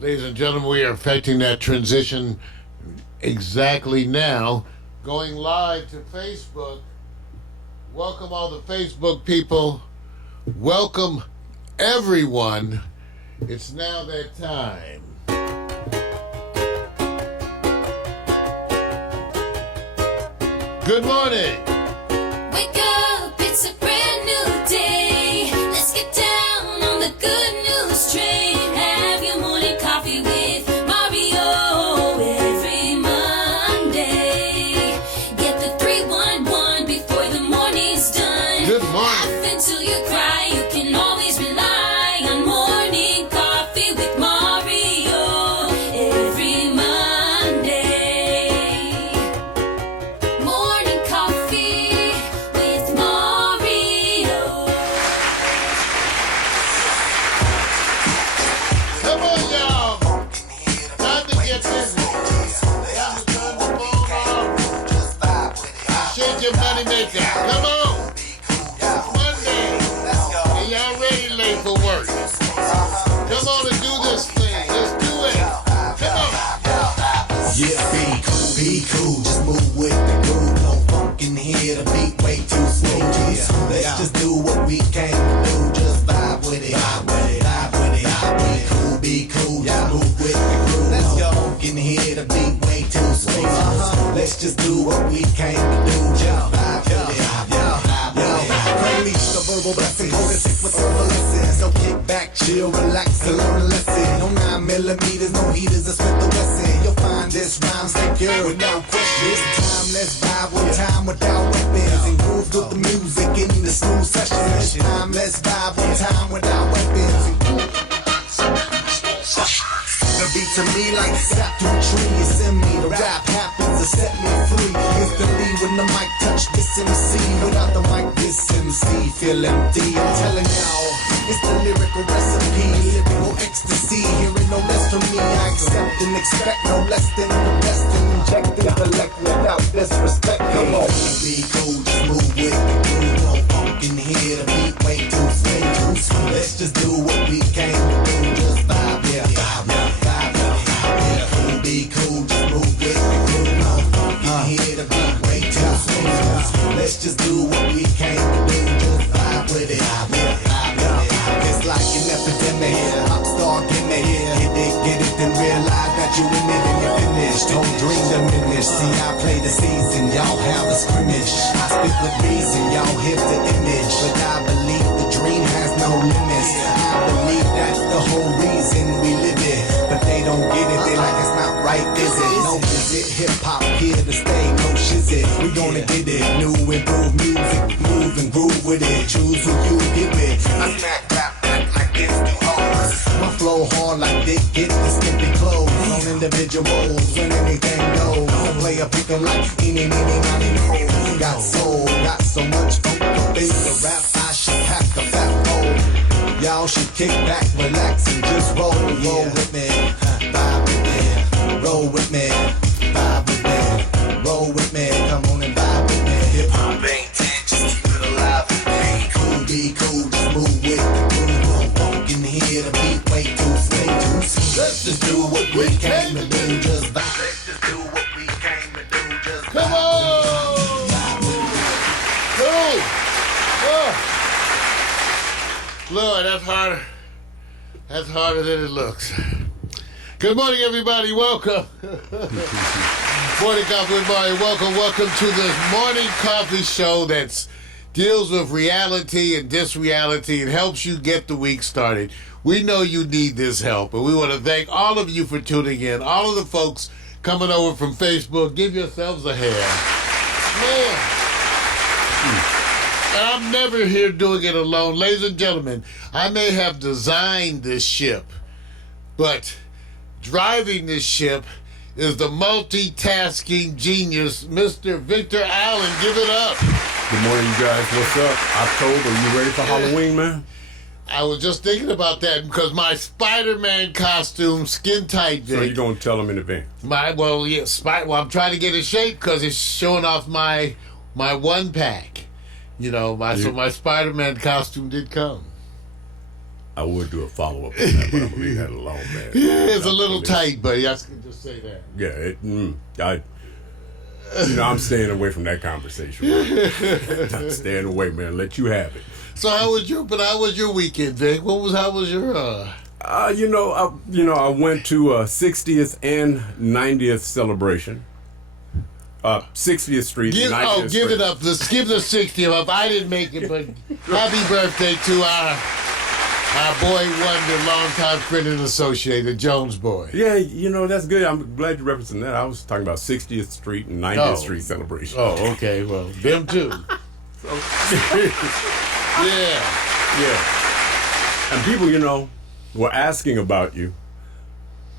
Ladies and gentlemen, we are effecting that transition exactly now. Going live to Facebook. Welcome all the Facebook people. Welcome everyone. It's now that time. Good morning. Wake up, it's a brand new day. Let's get down on the good news train. Have your morning coffee with Mario every Monday. Get the 311 before the morning's done. Good morning. Laugh until you cry. You can always rely on morning coffee with Mario every Monday. Morning coffee with Mario. Come on, y'all. Time to get busy. Time to turn the phone off. Shake your money maker. Come on. It's Monday. And y'all ready late for work. Come on and do this thing. Let's do it. Come on. Yeah, be cool, just move with the groove. No funk in here, the beat way too smooth. Yeah, let's just do what we came to do. Just vibe with it, vibe with it, vibe with it. Be cool, just move with the groove. No funk in here, the beat way too smooth. Let's just do what we came to do. Just vibe with it, vibe with it. Unleash the verbal blessing, hold it sick with verbal lessons. So kick back, chill, relax, and learn a lesson. No 9 millimeters, no heaters, a Smith the Wesson. You'll find this rhyme secure without question. It's timeless vibe with time without weapons. And groove with the music in the smooth session. It's timeless vibe with time without weapons. The beat to me like sap to a tree. It's in me, the rap happens to set me free. Instantly when the mic touch this MC. Without the mic this MC feel empty. I'm telling y'all, it's the lyrical recipe. Lyrical ecstasy, hearing no less from me. I accept and expect no less than the best. And inject intellect without disrespect. Come on, be cool, just move with the groove. No funk in here, the beat way too sweet. Let's just do what we came to do. Just vibe, yeah, vibe, yeah. Be cool, just move with the groove. No funk in here, the beat way too smooth. Let's just do what we came to do. Just vibe with it, vibe, yeah. It's like an epidemic, pop star gimmick. Get it, then realize that you in it and you're finished. Don't dream diminish. See, I play the season, y'all have a scrimmage. I speak with reason, y'all hear the image. But I believe the dream has no limits. I believe that's the whole reason we live it. But they don't get it, they like it's not right, is it? No visit, hip-hop here to stay, no shizit. We gonna get it, new improved music, move and groove with it. Choose who you get with. I smack rap back like it's too hard. My flow hard like they get the skimpy clothes. On individuals, when anything goes. Don't play a pick 'em like eeny, meeny, miny, mo. Got soul, got so much funk up in the rap, I should pack a fat roll. Y'all should kick back, relax, and just roll with me, vibe with me, roll with me, vibe with me, roll with me, come on and vibe with me. Hip hop ain't dead, just keep it alive. Be cool, just move with the groove. No funk in here, the beat way too sweet. Let's just do what we came to do, just vibe. Let's just do what we came to do, just vibe. Come on. Cool. Oh. Lord, that's harder. That's harder than it looks. Good morning, everybody. Welcome. Morning Coffee with Mario. Welcome to this morning coffee show that deals with reality and disreality and helps you get the week started. We know you need this help, and we want to thank all of you for tuning in. All of the folks coming over from Facebook, give yourselves a hand. Man. And I'm never here doing it alone. Ladies and gentlemen, I may have designed this ship, but driving this ship is the multitasking genius, Mr. Victor Allen. Give it up. Good morning, you guys. What's up? October, you ready for Halloween, man? I was just thinking about that because my Spider-Man costume, skin tight, Vic. So you're going to tell them in advance? I'm trying to get in shape because it's showing off my one pack. You know, so my Spider-Man costume did come. I would do a follow-up on that, but I'm going to leave that alone, man. Yeah, it's a little tight, buddy. I can just say that. Yeah, I'm staying away from that conversation. I'm staying away, man. Let you have it. So how was your weekend, Vic? How was your I went to a 60th and 90th celebration. 60th Street. Give it up. Let's give the 60th up. I didn't make it, but happy birthday to our boy wonder, longtime friend and associate, the Jones boy. Yeah, that's good. I'm glad you represented that. I was talking about 60th Street and 90th Street celebration. Oh, okay. Well, them too. Yeah. And people, were asking about you.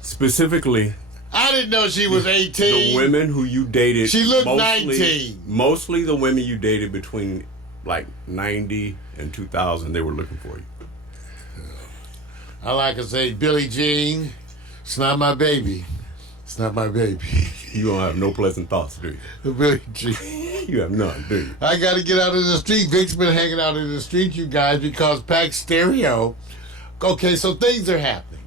Specifically, I didn't know she was 18. the women who you dated. She looked 19. Mostly the women you dated between like 90 and 2000, they were looking for you. I like to say, Billie Jean, it's not my baby. It's not my baby. You don't have no pleasant thoughts, do you? Billie Jean. You have none, do you? I got to get out in the street. Vic's been hanging out in the street, you guys, because Pack Stereo. Okay, so things are happening.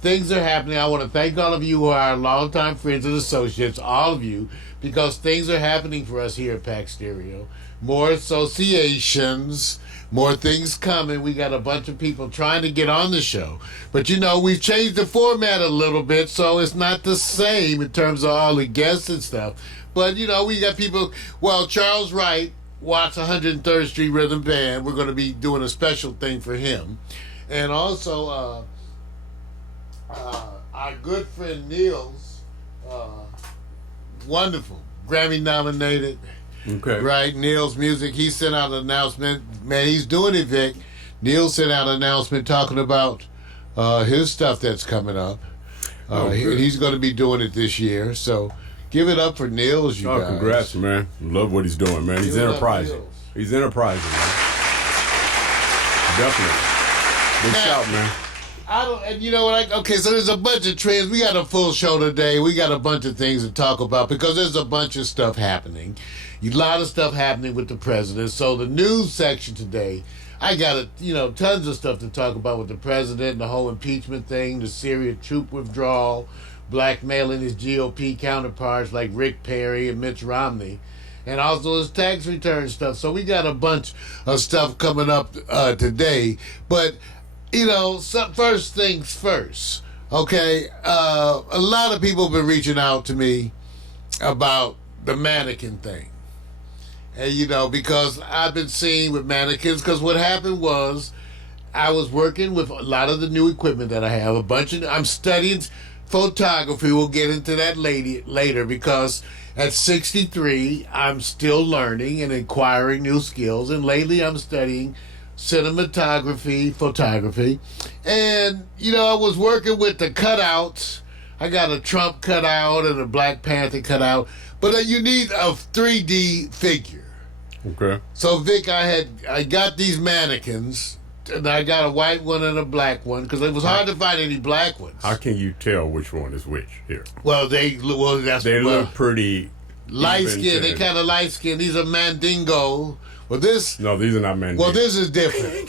Things are happening. I want to thank all of you who are our longtime friends and associates, all of you, because things are happening for us here at Pack Stereo. More associations, more things coming. We got a bunch of people trying to get on the show. But we've changed the format a little bit, so it's not the same in terms of all the guests and stuff. But, we got people, Charles Wright, Watts 103rd Street Rhythm Band. We're going to be doing a special thing for him. And also, our good friend Niels, wonderful, Grammy nominated. Okay. Right, Niels Music, he sent out an announcement. Man, he's doing it, Vic. Niels sent out an announcement talking about his stuff that's coming up. He's going to be doing it this year, so give it up for Niels, you guys. Congrats, man. Love what he's doing, man. He's enterprising. He's enterprising, man. Definitely. Big shout, man. And you know what? Okay, so there's a bunch of trends. We got a full show today. We got a bunch of things to talk about because there's a bunch of stuff happening. A lot of stuff happening with the president. So the news section today, I got tons of stuff to talk about with the president, the whole impeachment thing, the Syria troop withdrawal, blackmailing his GOP counterparts like Rick Perry and Mitch Romney, and also his tax return stuff. So we got a bunch of stuff coming up today. But first things first, okay? A lot of people have been reaching out to me about the mannequin thing. And, because I've been seeing with mannequins, because what happened was I was working with a lot of the new equipment that I have, I'm studying photography. We'll get into that later because at 63, I'm still learning and acquiring new skills. And lately I'm studying cinematography, photography. And, I was working with the cutouts. I got a Trump cutout and a Black Panther cutout. But you need a 3D figure. Okay. So, Vic, I got these mannequins. And I got a white one and a black one because it was hard to find any black ones. How can you tell which one is which here? Well, they look pretty light skinned. They kind of light skinned. These are Mandingo. Well, no, these are not Mandingo. Well, this is different.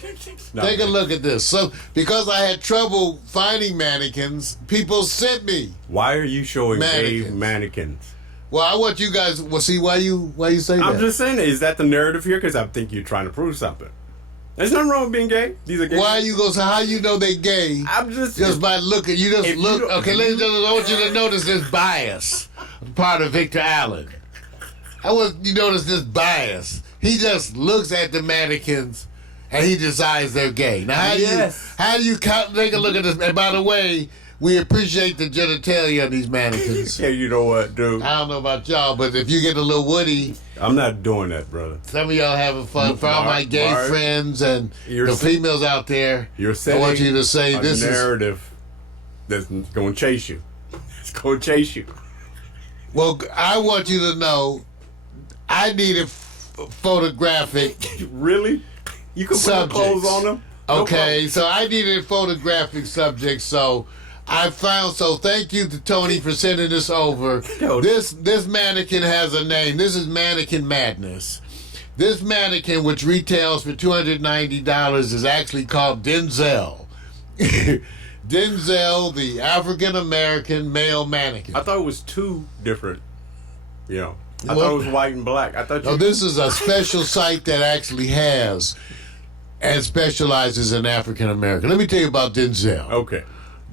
Take a look at this. So, because I had trouble finding mannequins, people sent me. Why are you showing gay mannequins? Well, I want you guys. Well, see why you say that? I'm just saying, is that the narrative here? Because I think you're trying to prove something. There's nothing wrong with being gay. These are gay. Why you go? So how you know they gay? I'm just by looking. You just look. Okay, ladies and gentlemen, I want you to notice this bias. Part of Victor Allen. I want you to notice this bias. He just looks at the mannequins and he decides they're gay. Now, how do you take a look at this? And by the way, we appreciate the genitalia of these mannequins. Yeah, you know what, dude? I don't know about y'all, but if you get a little woody, I'm not doing that, brother. some of y'all having fun. For all my gay friends and the females out there, I want you to say this narrative that's going to chase you. It's going to chase you. Well, I want you to know I needed photographic. Really? You can put the clothes on them? Okay, so I needed photographic subjects, so I found. So thank you to Tony for sending this over. This mannequin has a name. This is Mannequin Madness. This mannequin, which retails for $290, is actually called Denzel. Denzel, the African American male mannequin. I thought it was two different. You know, I Well- thought it was white and black. I thought you. No, this is a special site that actually has and specializes in African American. Let me tell you about Denzel. Okay.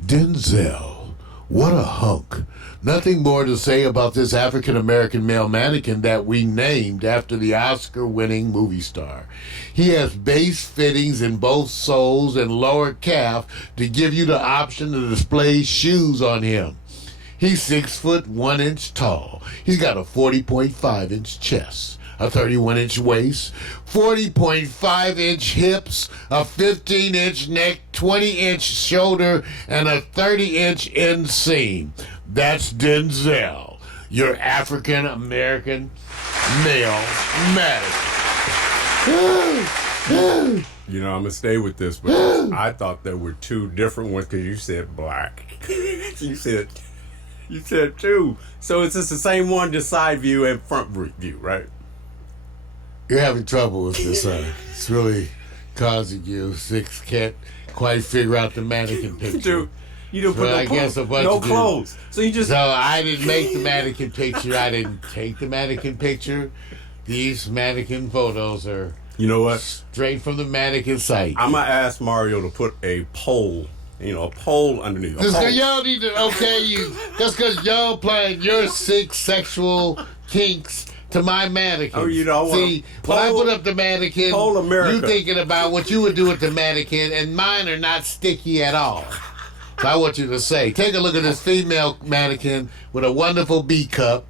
Denzel, what a hunk. Nothing more to say about this African American male mannequin that we named after the Oscar winning movie star. He has base fittings in both soles and lower calf to give you the option to display shoes on him. He's 6 foot 1 inch tall. He's got a 40.5 inch chest, a 31 inch waist, 40.5 inch hips, a 15 inch neck, 20 inch shoulder, and a 30 inch inseam. That's Denzel, your African American male mannequin. You know, I'm gonna stay with this, but I thought there were two different ones because you said black. you said two, so it's just the same one, just side view and front view, right? You're having trouble with this, huh? It's really causing you. Six can't quite figure out the mannequin picture. Dude, you don't put Well, no I guess a bunch no of dudes- clothes, so you just So I didn't make the mannequin picture. I didn't take the mannequin picture. These mannequin photos are you know what? straight from the mannequin site. I'm gonna ask Mario to put a pole, a pole underneath. Just cause y'all need to, just cause y'all playing your sick sexual kinks to my mannequin. Oh, you know, I See, when I put up the mannequin, Pole America. you thinking about what you would do with the mannequin, and mine are not sticky at all. So I want you to say, take a look at this female mannequin with a wonderful B cup.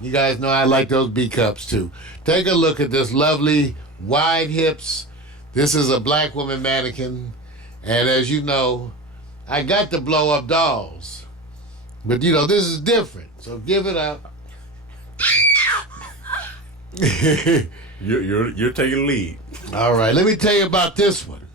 You guys know I like those B cups too. Take a look at this lovely wide hips. This is a black woman mannequin. And as you know, I got the blow up dolls. But this is different. So give it up. You're taking lead. All right, let me tell you about this one.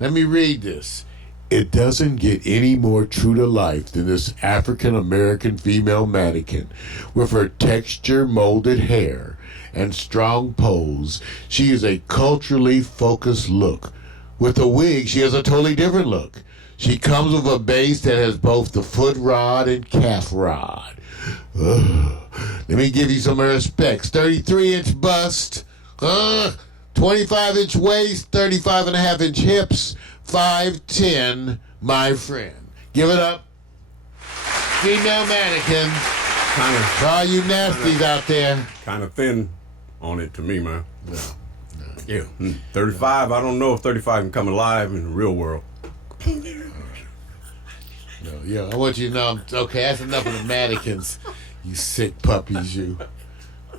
Let me read this. It doesn't get any more true to life than this African American female mannequin. With her texture molded hair and strong pose, she is a culturally focused look. With a wig, she has a totally different look. She comes with a base that has both the foot rod and calf rod. Ugh. Let me give you some of her specs. 33-inch bust, 25-inch waist, 35.5-inch hips, 5'10", my friend. Give it up. Female mannequin. For all you nasties out there. Kind of thin on it to me, man. No. Yeah, 35. I don't know if 35 can come alive in the real world. No, yeah, I want you to know, okay, that's enough of the mannequins. You sick puppies, you.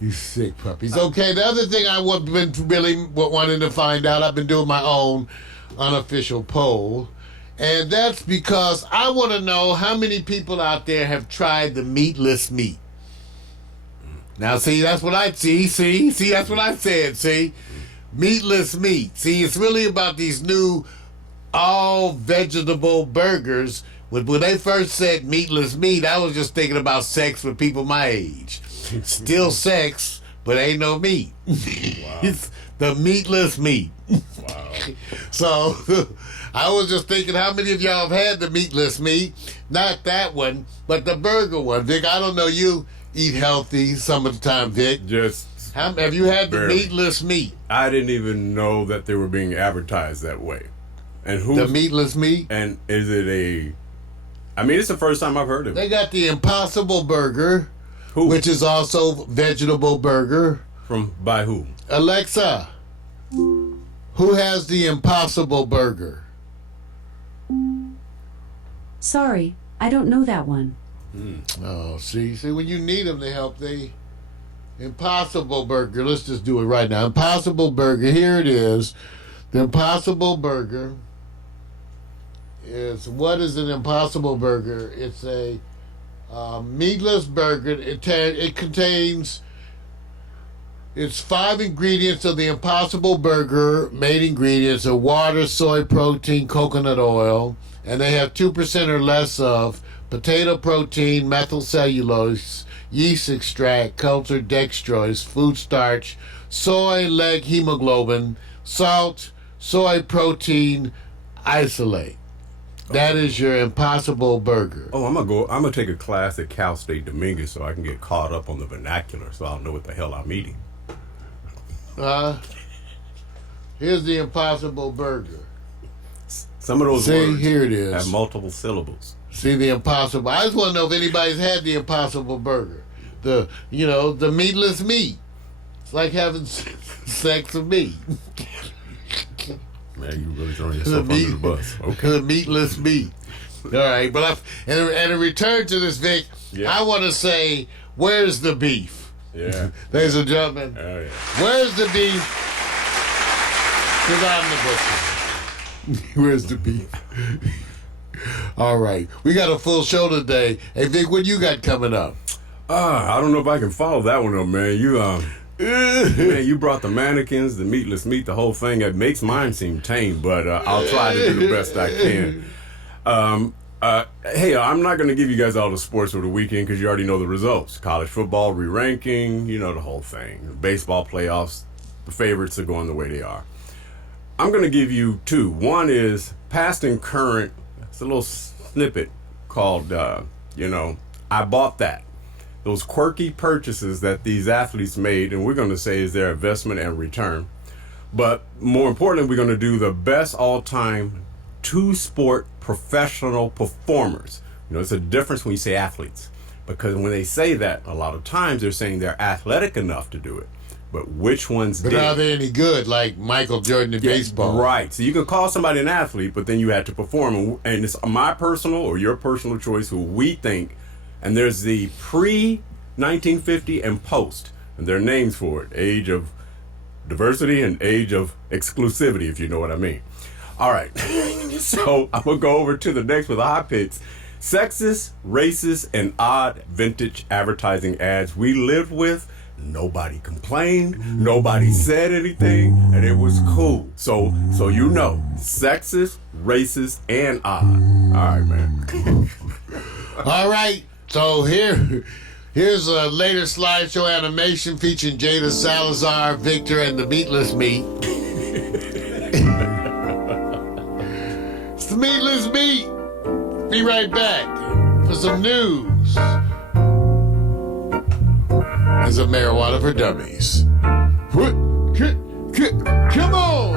You sick puppies. Okay, the other thing been really wanting to find out, I've been doing my own unofficial poll, and that's because I want to know how many people out there have tried the meatless meat. Now, see, that's what I see, that's what I said, see? Meatless meat. See, it's really about these new all-vegetable burgers. When they first said meatless meat, I was just thinking about sex with people my age. Still sex, but ain't no meat. Wow. It's the meatless meat. Wow. So, I was just thinking, how many of y'all have had the meatless meat? Not that one, but the burger one. Vic, I don't know, you eat healthy some of the time, Vic. Have you had the barely. meatless meat? I didn't even know that they were being advertised that way. And who? The meatless meat? And is it it's the first time I've heard of it. They got the Impossible Burger, Who? which is also vegetable burger. By who? Alexa, who has the Impossible Burger? Sorry, I don't know that one. Oh, see, when you need them to help, Impossible Burger, let's just do it right now. Impossible Burger, here it is. The Impossible Burger what is an Impossible Burger? It's a meatless burger. It contains, it's 5 ingredients of the Impossible Burger. Main ingredients are water, soy protein, coconut oil, and they have 2% or less of potato protein, methyl cellulose, yeast extract, cultured dextrose, food starch, soy leg hemoglobin, salt, soy protein isolate. That is your Impossible Burger. Oh, I'm gonna take a class at Cal State Dominguez so I can get caught up on the vernacular, so I'll know what the hell I'm eating. Here's the Impossible Burger. Some of those See, words here it is. have multiple syllables. See the Impossible. I just want to know if anybody's had the Impossible Burger. The meatless meat. It's like having sex with meat. Man, you really throwing yourself under the bus. Okay. The meatless meat. All right, but and in return to this, Vic, Yeah. I want to say, where's the beef? Yeah. Ladies and gentlemen, Oh, yeah. where's the beef? Because I'm the butcher. Where's the beef? All right, we got a full show today. Hey, Vic, what you got coming up? I don't know if I can follow that one up, man. You brought the mannequins, the meatless meat, the whole thing. It makes mine seem tame, but I'll try to do the best I can. Hey, I'm not going to give you guys all the sports of the weekend because you already know the results. College football, re-ranking, you know the whole thing. Baseball playoffs, the favorites are going the way they are. I'm going to give you two. One is past and current. It's a little snippet called, I bought that. Those quirky purchases that these athletes made, and we're going to say is their investment and return. But more importantly, we're going to do the best all-time two-sport professional performers. You know, it's a difference when you say athletes. Because when they say that, a lot of times they're saying they're athletic enough to do it. But which ones But did? are they any good, like Michael Jordan in baseball? Right. So you can call somebody an athlete, but then you have to perform. And it's my personal or your personal choice who we think. And there's the pre-1950 and post. And there are names for it. Age of diversity and age of exclusivity, if you know what I mean. All right. So I'm going to go over to the next with the hot picks. Sexist, racist, and odd vintage advertising ads we lived with. Nobody complained. Nobody said anything, and it was cool. So you know, sexist, racist, and odd. All right, man. All right. So here's a later slideshow animation featuring Jada Salazar, Victor, and the meatless meat. It's the meatless meat. Be right back for some news. As a marijuana for dummies. What? Come on!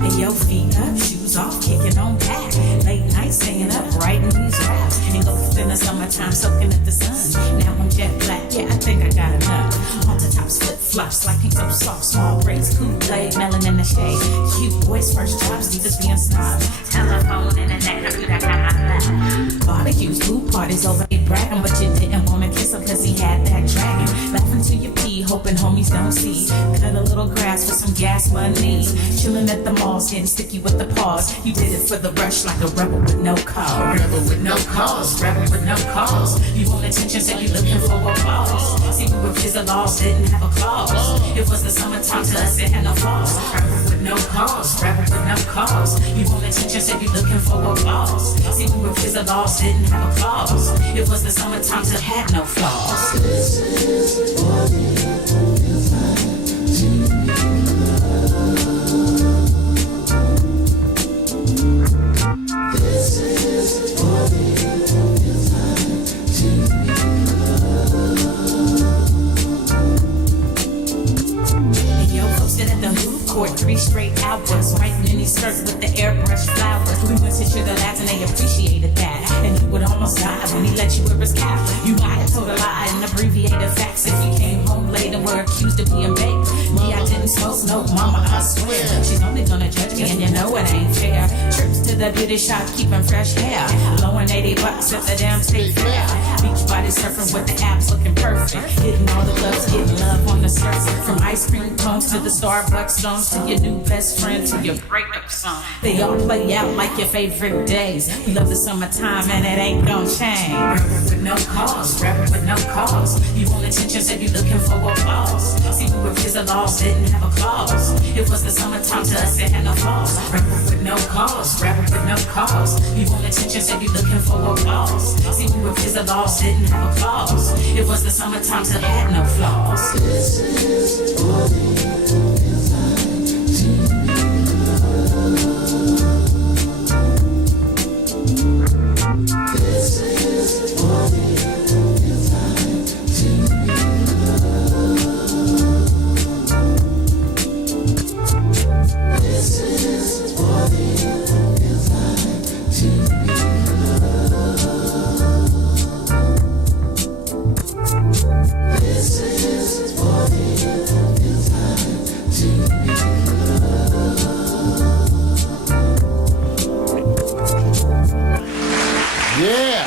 And your feet up, shoes off, kicking on back. Late night staying up, writing these raps. And go in the summertime soaking up the sun. Now I'm jet black, yeah, I think I got enough. On the tops, flip flops, like pink so soft, small braids, Kool-Aid, melon in the shade. Cute boys, first jobs, leaders being snob. Telephone, internet, computer, got my lap. Barbecues, pool parties, over it bragging, but you didn't want to kiss him because he had that dragon. Laughing till you pee, hoping homies don't see. Cut a little grass for some gas money. Chilling at the malls, getting sticky with the paws. You did it for the rush like a rebel with no cause. Rebel with no cause, rebel with no cause. You want attention, so you looking for applause. See, we were kids, the laws didn't have a clause. It was the summertime to us, it had no flaws. Rebel with no cause, rebel with no cause. You want attention, so you looking for applause. See, we were kids, the laws didn't have a clause. It was the summertime to had no flaws. Court 3 straight hours, white mini skirts with the airbrush flowers. We went to Sugar Labs and they appreciated that. And you would almost die when he let you wear his cap. You might have told a lie and abbreviated facts if you came home late and were accused of being baked. Me, I didn't smoke, no, mama, I swear. She's only gonna judge me and you know it ain't fair. Trips to the The beauty shop keeping fresh hair. Blowing $80 at the damn state fair. Beach body surfing with the abs looking perfect. Hitting all the clubs, getting love on the surface. From ice cream cones to the Starbucks songs, to your new best friend, to your breakup song. They all play out like your favorite days. You love the summertime and it ain't gon' change. Rapping with no cause, rapping with no cause. You want attention, so you looking for applause. See, we were kids, the laws didn't have a clause. It was the summertime to us, it had no flaws. Rapping with no cause, rapping with no cause. You want attention, so you looking for applause. See, we were kids, the laws didn't have a clause. It was the summertime, so it had no flaws. This is what This is what Yeah.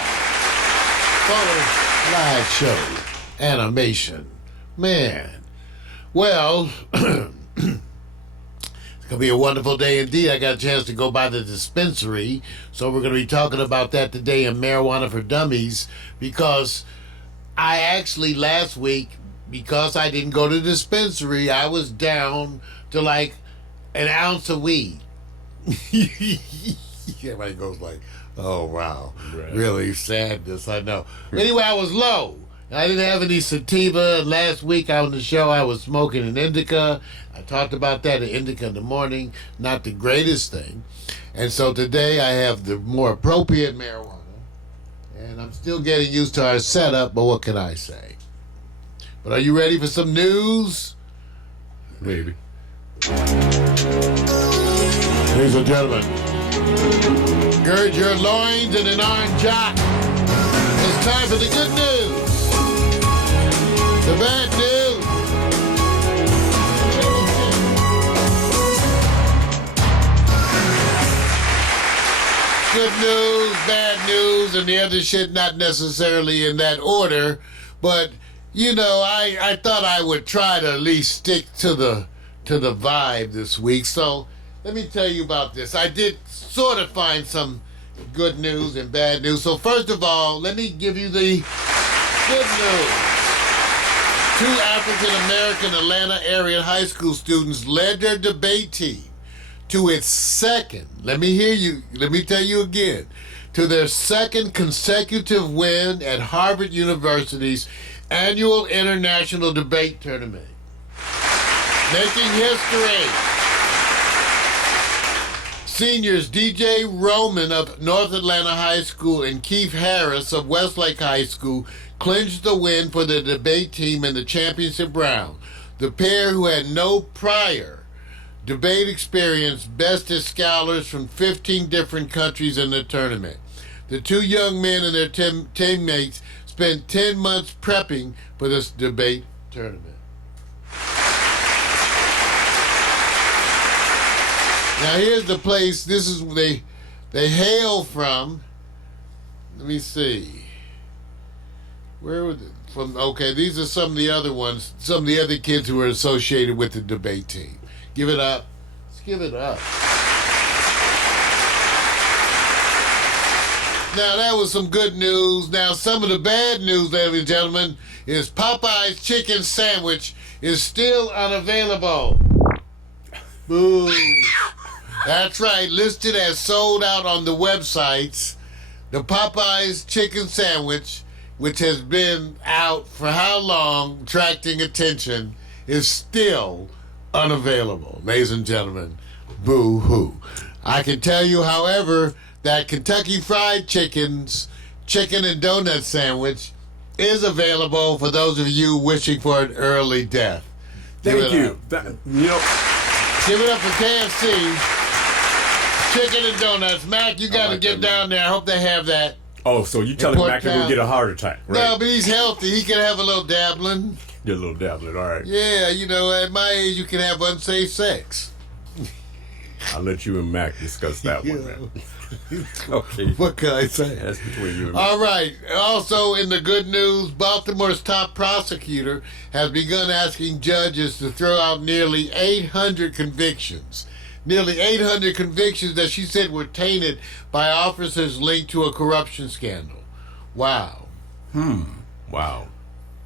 Photo slideshow. Animation. Man. Well, it's going to be a wonderful day indeed. I got a chance to go by the dispensary. So we're going to be talking about that today in Marijuana for Dummies. Because I actually last week, because I didn't go to the dispensary, I was down to like an ounce of weed. Everybody goes like, oh, wow. Right. Really sadness, I know. Anyway, I was low. I didn't have any sativa. Last week on the show, I was smoking an indica. I talked about that, an indica in the morning. Not the greatest thing. And so today I have the more appropriate marijuana. And I'm still getting used to our setup, but what can I say? But are you ready for some news? Maybe. Ladies and gentlemen, gird your loins and an orange jock. It's time for the good news. The bad news. Good news, bad news, and the other shit not necessarily in that order. But, you know, I thought I would try to at least stick to the vibe this week. So let me tell you about this. I did sort of find some good news and bad news. So first of all, let me give you the good news. 2 African-American Atlanta area high school students led their debate team to its second, let me tell you again, to their second consecutive win at Harvard University's annual international debate tournament. Making history. Seniors DJ Roman of North Atlanta High School and Keith Harris of Westlake High School clinched the win for the debate team in the championship round. The pair, who had no prior debate experience, bested scholars from 15 different countries in the tournament. The 2 young men and their teammates spent 10 months prepping for this debate tournament. Now here's the place. This is where they hail from. Let me see. Where were they from? Okay, these are some of the other ones. Some of the other kids who were associated with the debate team. Give it up. Let's give it up. Now that was some good news. Now some of the bad news, ladies and gentlemen, is Popeye's chicken sandwich is still unavailable. Boo. That's right, listed as sold out on the websites. The Popeye's chicken sandwich, which has been out for how long, attracting attention, is still unavailable. Ladies and gentlemen, boo-hoo. I can tell you, however, that Kentucky Fried Chicken's chicken and donut sandwich is available for those of you wishing for an early death. Thank you. Give it up for KFC. Chicken and donuts. Mac, you got to get down there. I hope they have that. Oh, so you telling Mac to go get a heart attack, right? No, but he's healthy. He can have a little dabbling. Get a little dabbling, all right. Yeah, you know, at my age, you can have unsafe sex. I'll let you and Mac discuss that one, man. Okay. What can I say? That's between you and me. All right. Also, in the good news, Baltimore's top prosecutor has begun asking judges to throw out nearly 800 convictions. Nearly 800 convictions that she said were tainted by officers linked to a corruption scandal. Wow. Wow.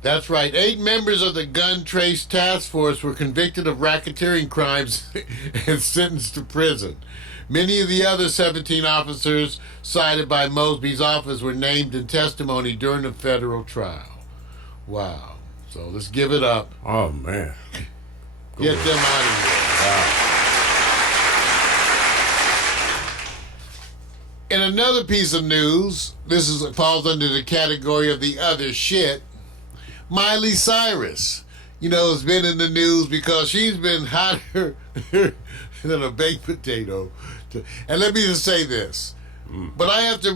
That's right. 8 members of the Gun Trace Task Force were convicted of racketeering crimes and sentenced to prison. Many of the other 17 officers cited by Mosby's office were named in testimony during the federal trial. Wow. So let's give it up. Oh, man. Get them out of here. Wow. In another piece of news, falls under the category of the other shit. Miley Cyrus, has been in the news because she's been hotter than a baked potato. And let me just say this, but I have to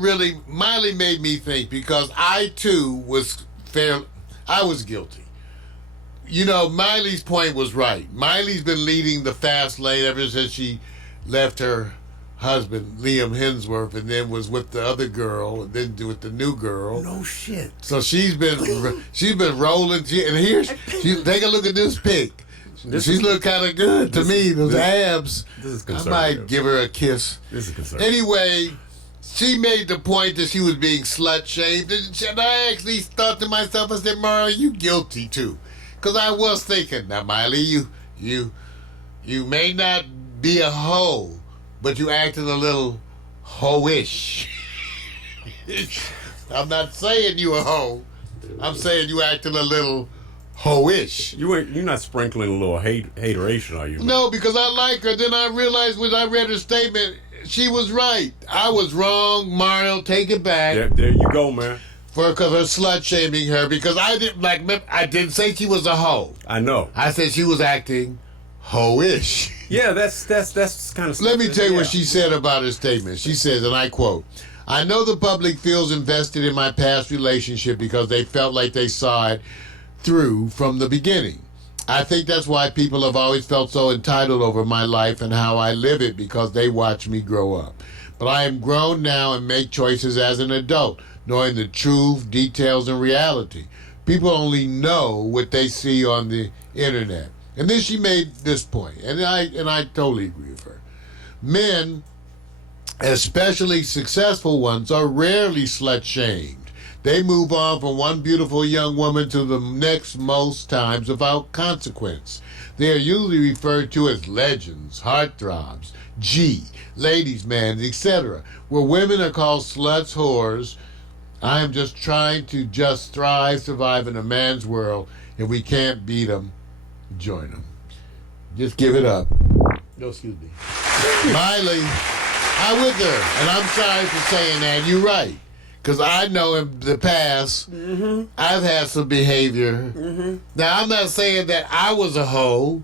Miley made me think because I too I was guilty. Miley's point was right. Miley's been leading the fast lane ever since she left her husband, Liam Hemsworth, and then was with the other girl, and then with the new girl. No shit. So she's been rolling. And take a look at this pic. She look kind of good to me. Those abs. This is I conservative. might give her a kiss. This is conservative. Anyway, she made the point that she was being slut shamed, and I actually thought to myself, I said, "Mara, you guilty too?" Because I was thinking, now Miley, you may not be a hoe, but you acted a little hoish. I'm not saying you a hoe. I'm saying you acted a little hoish. You're not sprinkling a little hateration, are you? No, because I like her. Then I realized when I read her statement, she was right. I was wrong. Mario, take it back. There you go, man. Because her slut shaming her, because I didn't say she was a hoe. I know. I said she was acting hoish. Yeah, that's kind of. Let me tell you what she said about her statement. She says, and I quote, "I know the public feels invested in my past relationship because they felt like they saw it through from the beginning. I think that's why people have always felt so entitled over my life and how I live it because they watch me grow up. But I am grown now and make choices as an adult, knowing the truth, details, and reality. People only know what they see on the internet." And then she made this point, and I totally agree with her. Men, especially successful ones, are rarely slut-shamed. They move on from one beautiful young woman to the next most times without consequence. They are usually referred to as legends, heartthrobs, ladies' man, etc. Where women are called sluts, whores. I am just trying to thrive, survive in a man's world. If we can't beat them, join them. Just give it up. No, excuse me. Miley, I'm with her, and I'm sorry for saying that. You're right. Because I know in the past, I've had some behavior. Now, I'm not saying that I was a hoe.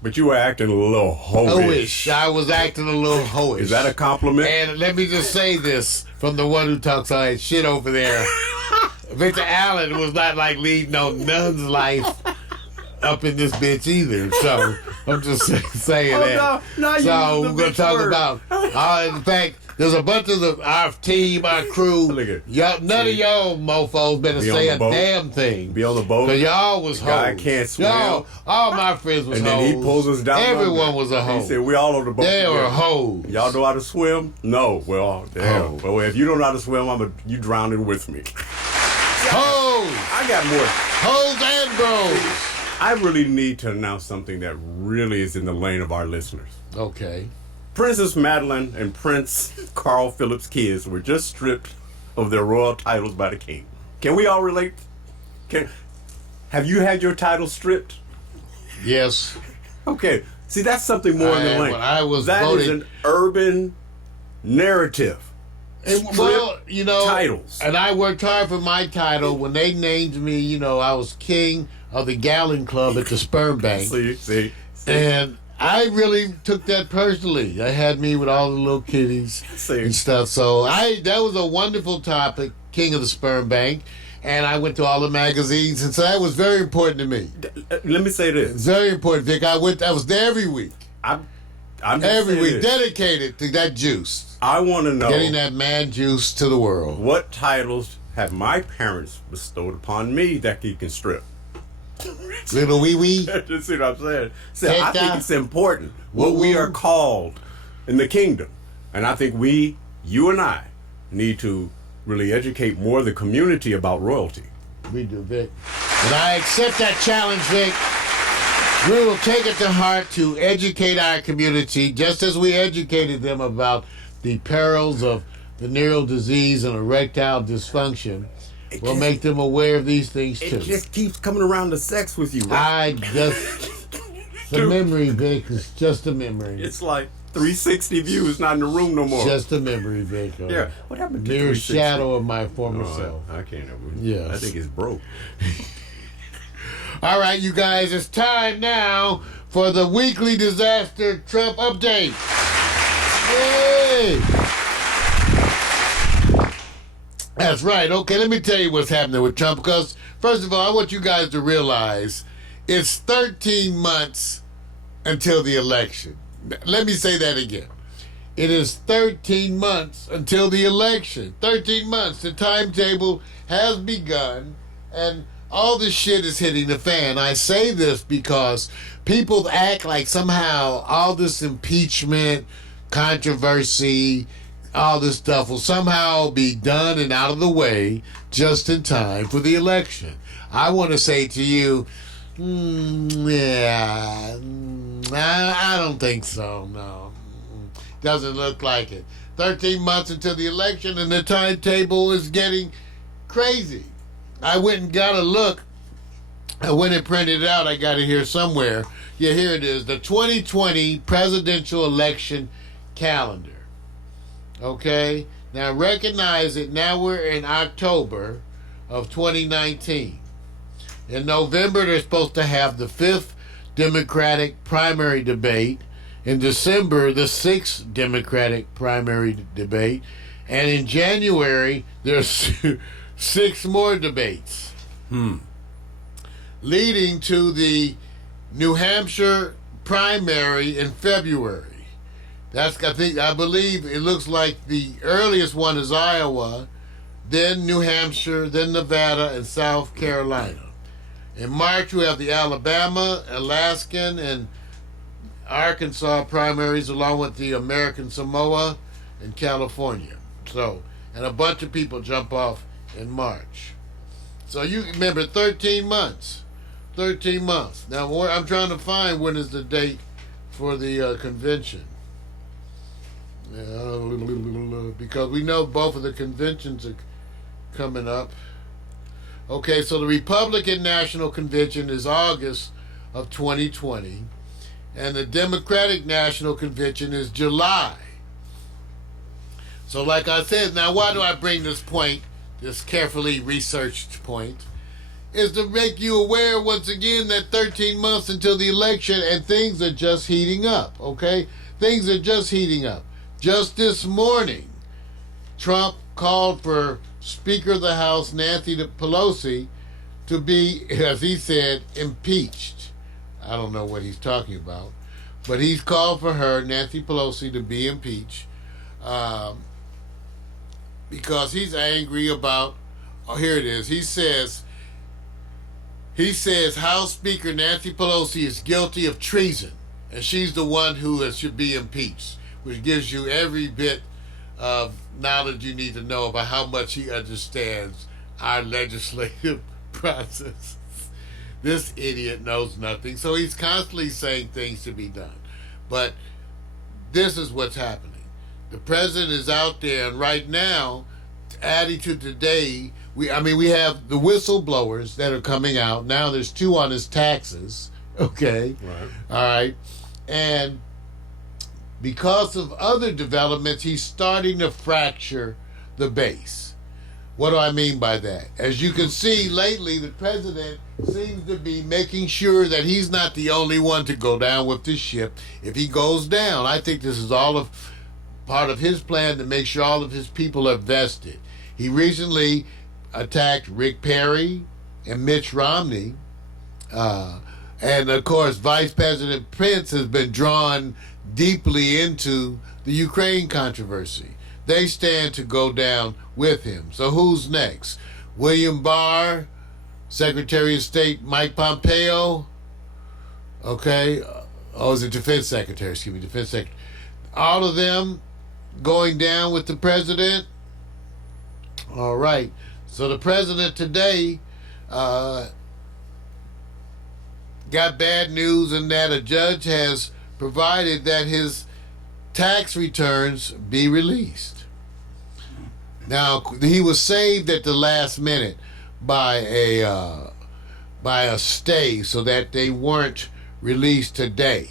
But you were acting a little hoish. I was acting a little hoish. Is that a compliment? And let me just say this from the one who talks all that shit over there. Victor Allen was not like leading no nun's life up in this bitch either. So I'm just saying that. No, so we're going to talk about, in fact, there's a bunch of our team, our crew. Y'all, none of y'all mofos better say a damn thing. Be on the boat. Cause y'all was hoes. Guy can't swim. Y'all, all my friends was and hoes. And then he pulls us down. Everyone was a hoe. He said, we all on the boat. They were hoes. Y'all know how to swim? No. Well, damn. Well, if you don't know how to swim, you drowning with me. Hoes. I got more. Hoes and bros. I really need to announce something that really is in the lane of our listeners. Okay. Princess Madeline and Prince Carl Philip's kids were just stripped of their royal titles by the king. Can we all relate? Have you had your title stripped? Yes. Okay. See, that's something more in the lane. When I was that voting, is an urban narrative. Well, titles. And I worked hard for my title. When they named me, I was king of the Gallon Club at the Sperm Bank. See. And I really took that personally. They had me with all the little kitties and stuff. So that was a wonderful topic, King of the Sperm Bank. And I went to all the magazines, and so that was very important to me. Let me say this. It's very important, Vic. I was there every week. I'm just Every saying week, this. dedicated to that juice. I want to know Getting that man juice to the world. what titles have my parents bestowed upon me that he can strip. Little wee wee. You see what I'm saying? So I Teta. think it's important what we are called in the kingdom. And I think you and I, need to really educate more of the community about royalty. We do, Vic. And I accept that challenge, Vic. We will take it to heart to educate our community, just as we educated them about the perils of venereal disease and erectile dysfunction. We'll make them aware of these things, too. It just keeps coming around to sex with you, right? It's a memory, Vic. It's just a memory. It's like 360 views, not in the room no more. Just a memory, Vic. Yeah. What happened to Mere 360? shadow of my former self. I can't ever. Yes. I think it's broke. All right, you guys, it's time now for the weekly disaster Trump update. Yay! That's right. Okay, let me tell you what's happening with Trump, because, first of all, I want you guys to realize it's 13 months until the election. Let me say that again. It is 13 months until the election. 13 months. The timetable has begun, and all this shit is hitting the fan. I say this because people act like somehow all this impeachment, controversy, all this stuff will somehow be done and out of the way just in time for the election. I want to say to you, I don't think so, no. Doesn't look like it. 13 months until the election, and the timetable is getting crazy. I went and got a look. I went and printed it out. I got it here somewhere. Yeah, here it is. The 2020 presidential election calendar. Okay? Now recognize it. Now we're in October of 2019. In November, they're supposed to have the 5th Democratic primary debate. In December, the 6th Democratic primary debate. And in January, there's 6 more debates. Leading to the New Hampshire primary in February. I believe it looks like the earliest one is Iowa, then New Hampshire, then Nevada, and South Carolina. In March, we have the Alabama, Alaskan, and Arkansas primaries, along with the American Samoa and California. So, and a bunch of people jump off in March. So you remember 13 months. 13 months. Now, I'm trying to find when is the date for the convention. Because we know both of the conventions are coming up. Okay, so the Republican National Convention is August of 2020, and the Democratic National Convention is July. So like I said, now why do I bring this point, this carefully researched point, is to make you aware once again that 13 months until the election and things are just heating up, okay? Things are just heating up. Just this morning, Trump called for Speaker of the House Nancy Pelosi to be, as he said, impeached. I don't know what he's talking about, but he's called for her, Nancy Pelosi, to be impeached because he's angry about, here it is, he says House Speaker Nancy Pelosi is guilty of treason, and she's the one who should be impeached, which gives you every bit of knowledge you need to know about how much he understands our legislative process. This idiot knows nothing, so he's constantly saying things to be done. But this is what's happening. The president is out there, and right now, adding to today, we have the whistleblowers that are coming out. Now there's 2 on his taxes, okay? Right. All right. And because of other developments, he's starting to fracture the base. What do I mean by that? As you can see, lately, the president seems to be making sure that he's not the only one to go down with this ship. If he goes down, I think this is all part of his plan to make sure all of his people are vested. He recently attacked Rick Perry and Mitch Romney. And, of course, Vice President Pence has been drawing deeply into the Ukraine controversy. They stand to go down with him. So who's next? William Barr, Secretary of State Mike Pompeo, okay, is it Defense Secretary, Defense Secretary. All of them going down with the president. All right. So the president today got bad news in that a judge has provided that his tax returns be released. Now, he was saved at the last minute by a stay so that they weren't released today.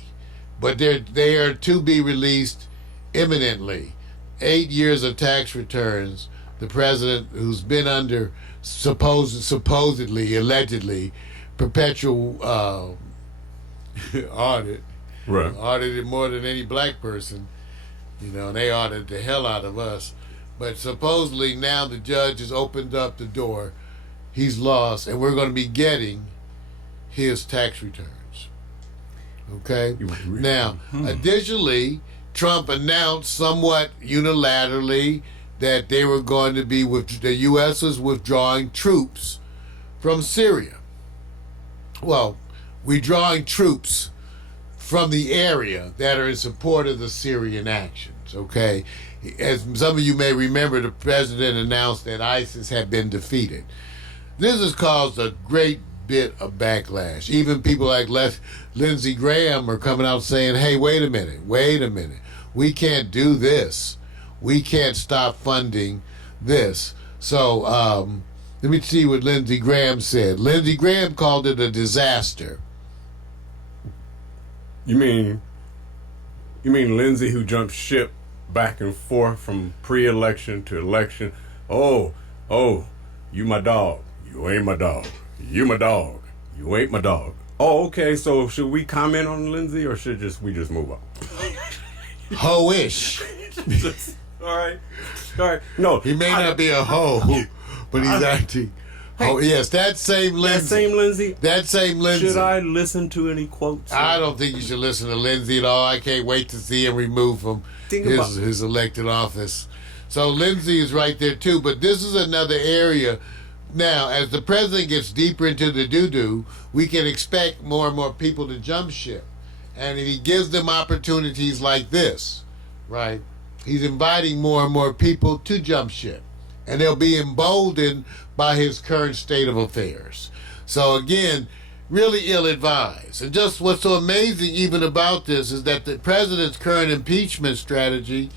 But they are to be released imminently. 8 years of tax returns. The president, who's been under supposedly, allegedly, perpetual audit, Right. audited more than any black person, and they audited the hell out of us. But supposedly now the judge has opened up the door. He's lost, and we're going to be getting his tax returns. Okay? Now, additionally, Trump announced somewhat unilaterally that they were going to be the U.S. was withdrawing troops from Syria. Well, withdrawing troops from the area that are in support of the Syrian actions, okay? As some of you may remember, the president announced that ISIS had been defeated. This has caused a great bit of backlash. Even people like Lindsey Graham are coming out saying, hey, wait a minute. We can't do this. We can't stop funding this. So let me see what Lindsey Graham said. Lindsey Graham called it a disaster. You mean Lindsey, who jumped ship back and forth from pre-election to election? Oh, you my dog. You ain't my dog. You my dog. You ain't my dog. Oh, okay. So should we comment on Lindsey, or should we just move on? Ho-ish. All right. No, he may not be a hoe, but he's acting. Oh yes, that same Lindsey. That same Lindsey. Should I listen to any quotes? I don't think you should listen to Lindsey at all. I can't wait to see him removed from his elected office. So Lindsey is right there too. But this is another area. Now, as the president gets deeper into the doo-doo, we can expect more and more people to jump ship. And if he gives them opportunities like this, right, he's inviting more and more people to jump ship. And they'll be emboldened by his current state of affairs. So again, really ill-advised. And just what's so amazing even about this is that the president's current impeachment strategy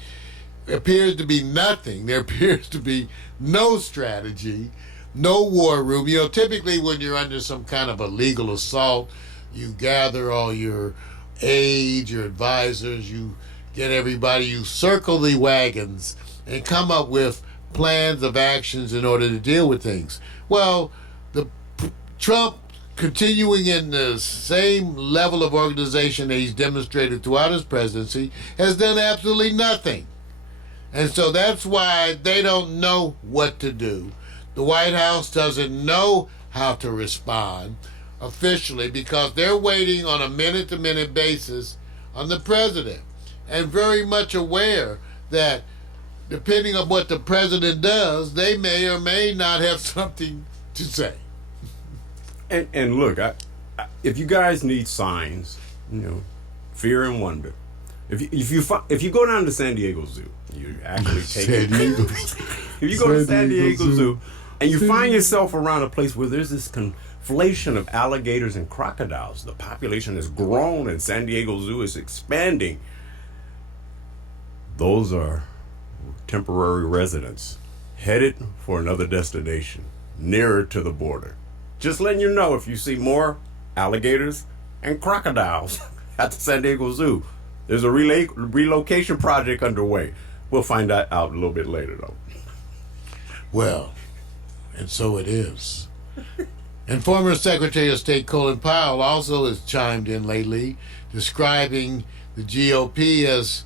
appears to be nothing. There appears to be no strategy, no war room. Typically when you're under some kind of a legal assault, you gather all your aides, your advisors, you get everybody, you circle the wagons and come up with plans of actions in order to deal with things. Well, Trump, continuing in the same level of organization that he's demonstrated throughout his presidency, has done absolutely nothing. And so that's why they don't know what to do. The White House doesn't know how to respond officially because they're waiting on a minute-to-minute basis on the president, and very much aware that depending on what the president does, they may or may not have something to say. And look, if you guys need signs, fear and wonder. If you go down to San Diego Zoo, you actually take it. If you go to San Diego Zoo and you find yourself around a place where there's this conflation of alligators and crocodiles, the population has grown and San Diego Zoo is expanding. Those are temporary residents headed for another destination nearer to the border. Just letting you know, if you see more alligators and crocodiles at the San Diego Zoo, there's a relocation project underway. We'll find that out a little bit later, though. Well, and so it is. And former Secretary of State Colin Powell also has chimed in lately, describing the GOP as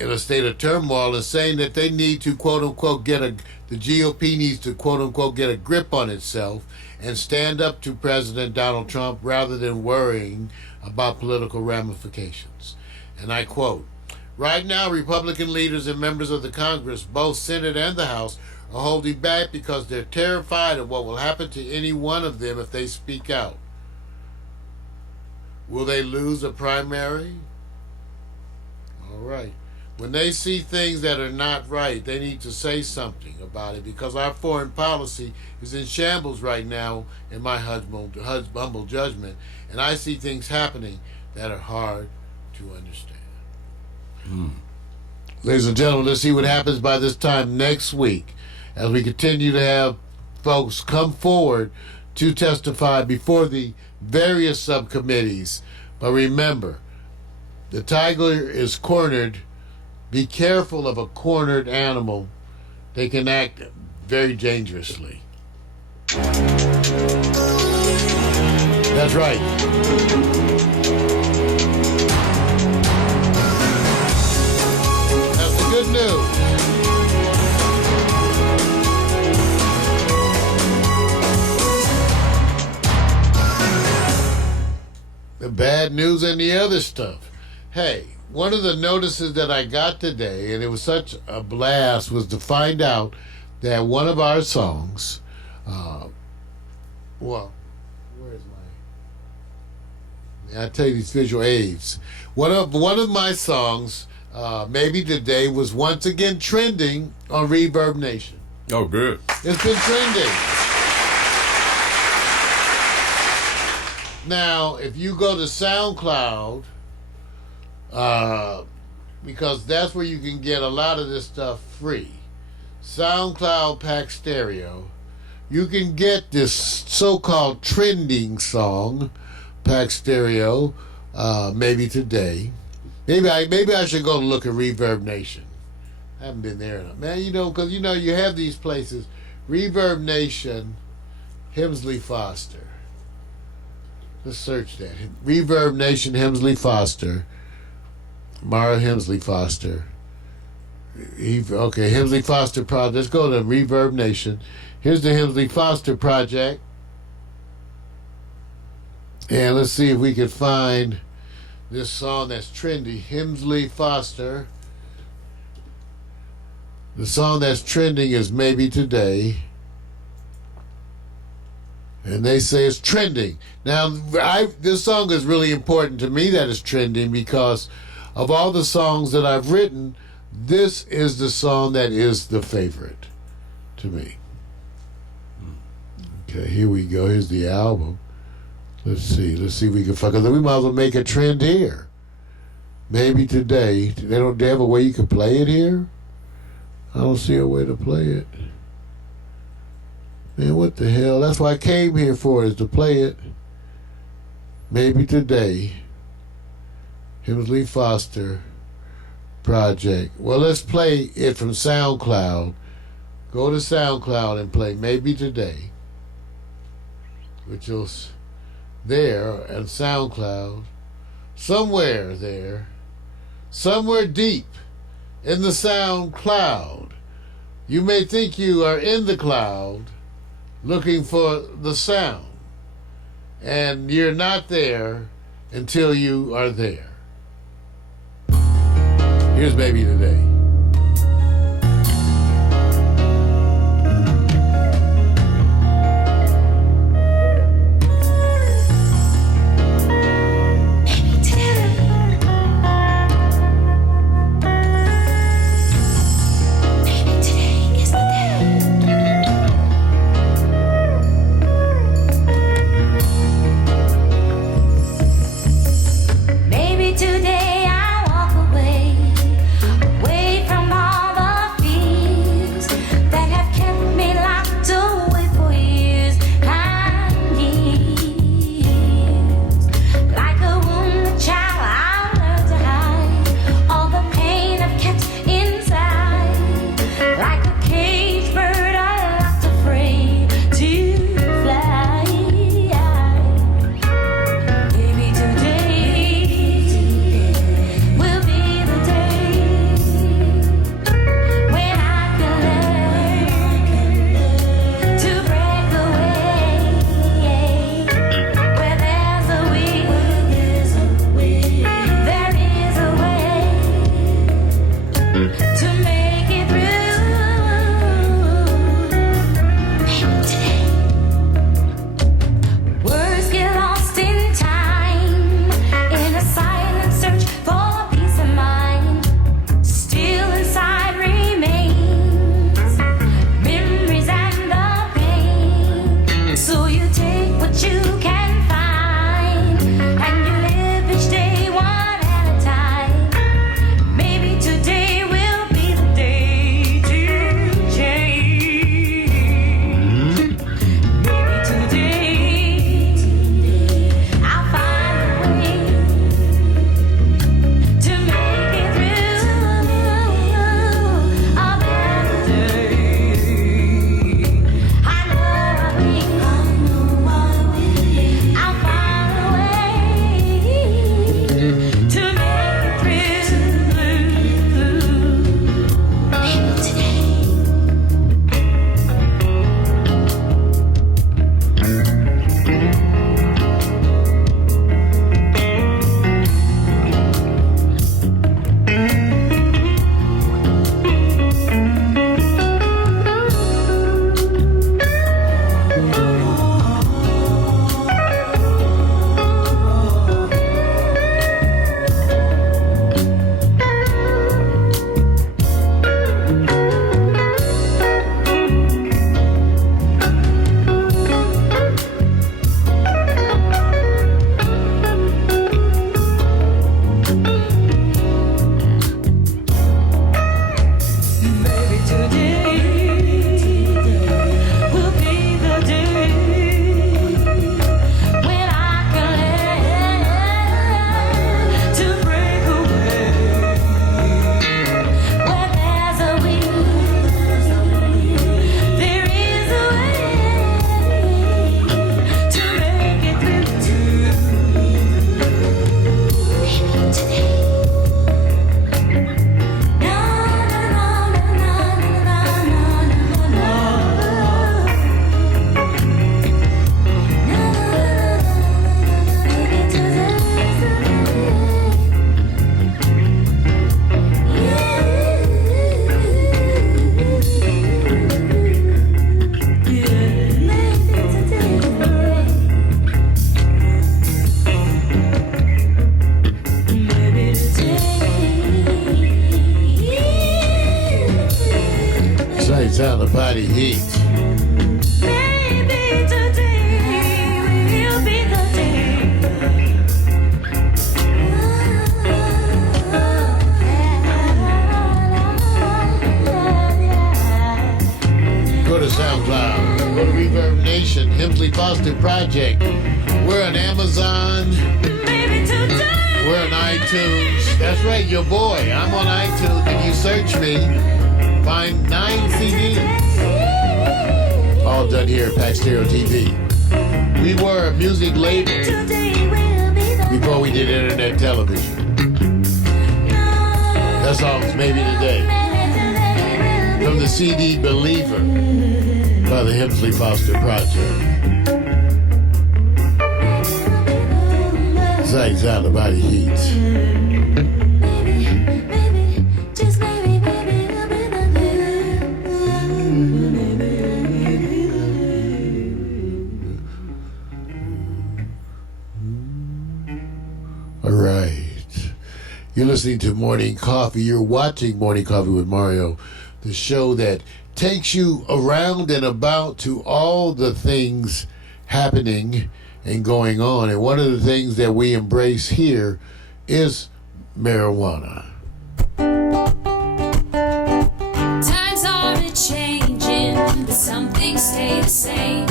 in a state of turmoil and saying that they need to, quote unquote, the GOP needs to, quote unquote, get a grip on itself and stand up to President Donald Trump rather than worrying about political ramifications. And I quote, "Right now, Republican leaders and members of the Congress, both Senate and the House, are holding back because they're terrified of what will happen to any one of them if they speak out. Will they lose a primary? All right. When they see things that are not right, they need to say something about it because our foreign policy is in shambles right now, in my humble judgment, and I see things happening that are hard to understand." Ladies and gentlemen, let's see what happens by this time next week as we continue to have folks come forward to testify before the various subcommittees. But remember, the tiger is cornered. Be careful of a cornered animal. They can act very dangerously. That's right. That's the good news. The bad news and the other stuff. Hey, one of the notices that I got today, and it was such a blast, was to find out that one of our songs, where's my? I tell you these visual aids. One of my songs, Maybe Today, was once again trending on Reverb Nation. Oh, good. It's been trending. Now, if you go to SoundCloud, because that's where you can get a lot of this stuff free. SoundCloud Pack Stereo. You can get this so-called trending song, Pack Stereo, Maybe Today. Maybe I should go look at Reverb Nation. I haven't been there enough. Man, because you have these places. Reverb Nation, Hemsley Foster. Let's search that. Reverb Nation, Hemsley Foster. Mara Hemsley Foster. Okay, Hemsley Foster Project. Let's go to Reverb Nation. Here's the Hemsley Foster Project. And let's see if we can find this song that's trendy. Hemsley Foster. The song that's trending is Maybe Today. And they say it's trending. Now, this song is really important to me that it's trending because of all the songs that I've written, this is the song that is the favorite to me. Okay, here we go. Here's the album. Let's see if we can fuck it. We might as well make a trend here. Maybe Today. They have a way you can play it here? I don't see a way to play it. Man, what the hell? That's what I came here for, is to play it. Maybe Today. Hemsley Foster Project. Well, let's play it from SoundCloud. Go to SoundCloud and play Maybe Today, which is there at SoundCloud. Somewhere there. Somewhere deep in the SoundCloud. You may think you are in the cloud looking for the sound, and you're not there until you are there. Here's Maybe Today. Maybe today I walk away It's how the body heat. Maybe today will be the day. Go to SoundCloud. Go to Reverb Nation. Hemsley Foster Project. We're on Amazon. Maybe today. We're on iTunes. That's right, your boy. I'm on iTunes. If you search me, find 9 CDs. All done here at Pack Stereo TV. We were a music label before we did internet television. That song's Maybe Today. From the CD Believer by the Hemsley Foster Project. Sights out the body heat. All right. You're listening to Morning Coffee. You're watching Morning Coffee with Mario, the show that takes you around and about to all the things happening and going on. And one of the things that we embrace here is marijuana. Times are changing, but some things stay the same.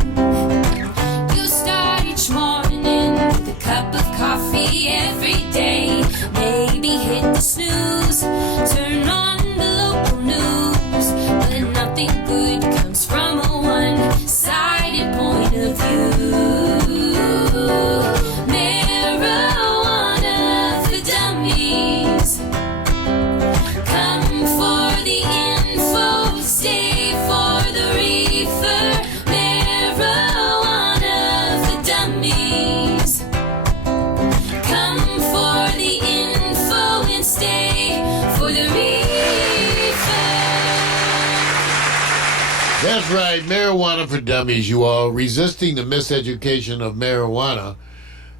You start each morning with a cup of coffee every day. Maybe hit the snooze, turn on the local news, but nothing good comes from a one-sided point of view. Marijuana for dummies. Come for the info, stay for the reefer. Marijuana for dummies. Come for the info and stay for the reefer. That's right, marijuana for dummies, you all. Resisting the miseducation of marijuana.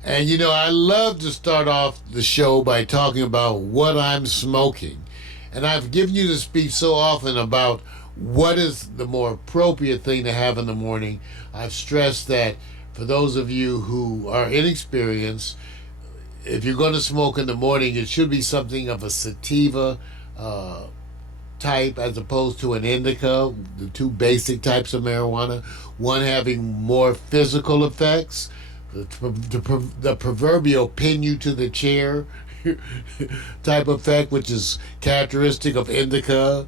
And you know, I love to start off the show by talking about what I'm smoking. And I've given you this speech so often about what is the more appropriate thing to have in the morning. I've stressed that for those of you who are inexperienced, if you're going to smoke in the morning, it should be something of a sativa type as opposed to an indica, the two basic types of marijuana. One having more physical effects, the proverbial pin you to the chair type effect, which is characteristic of indica,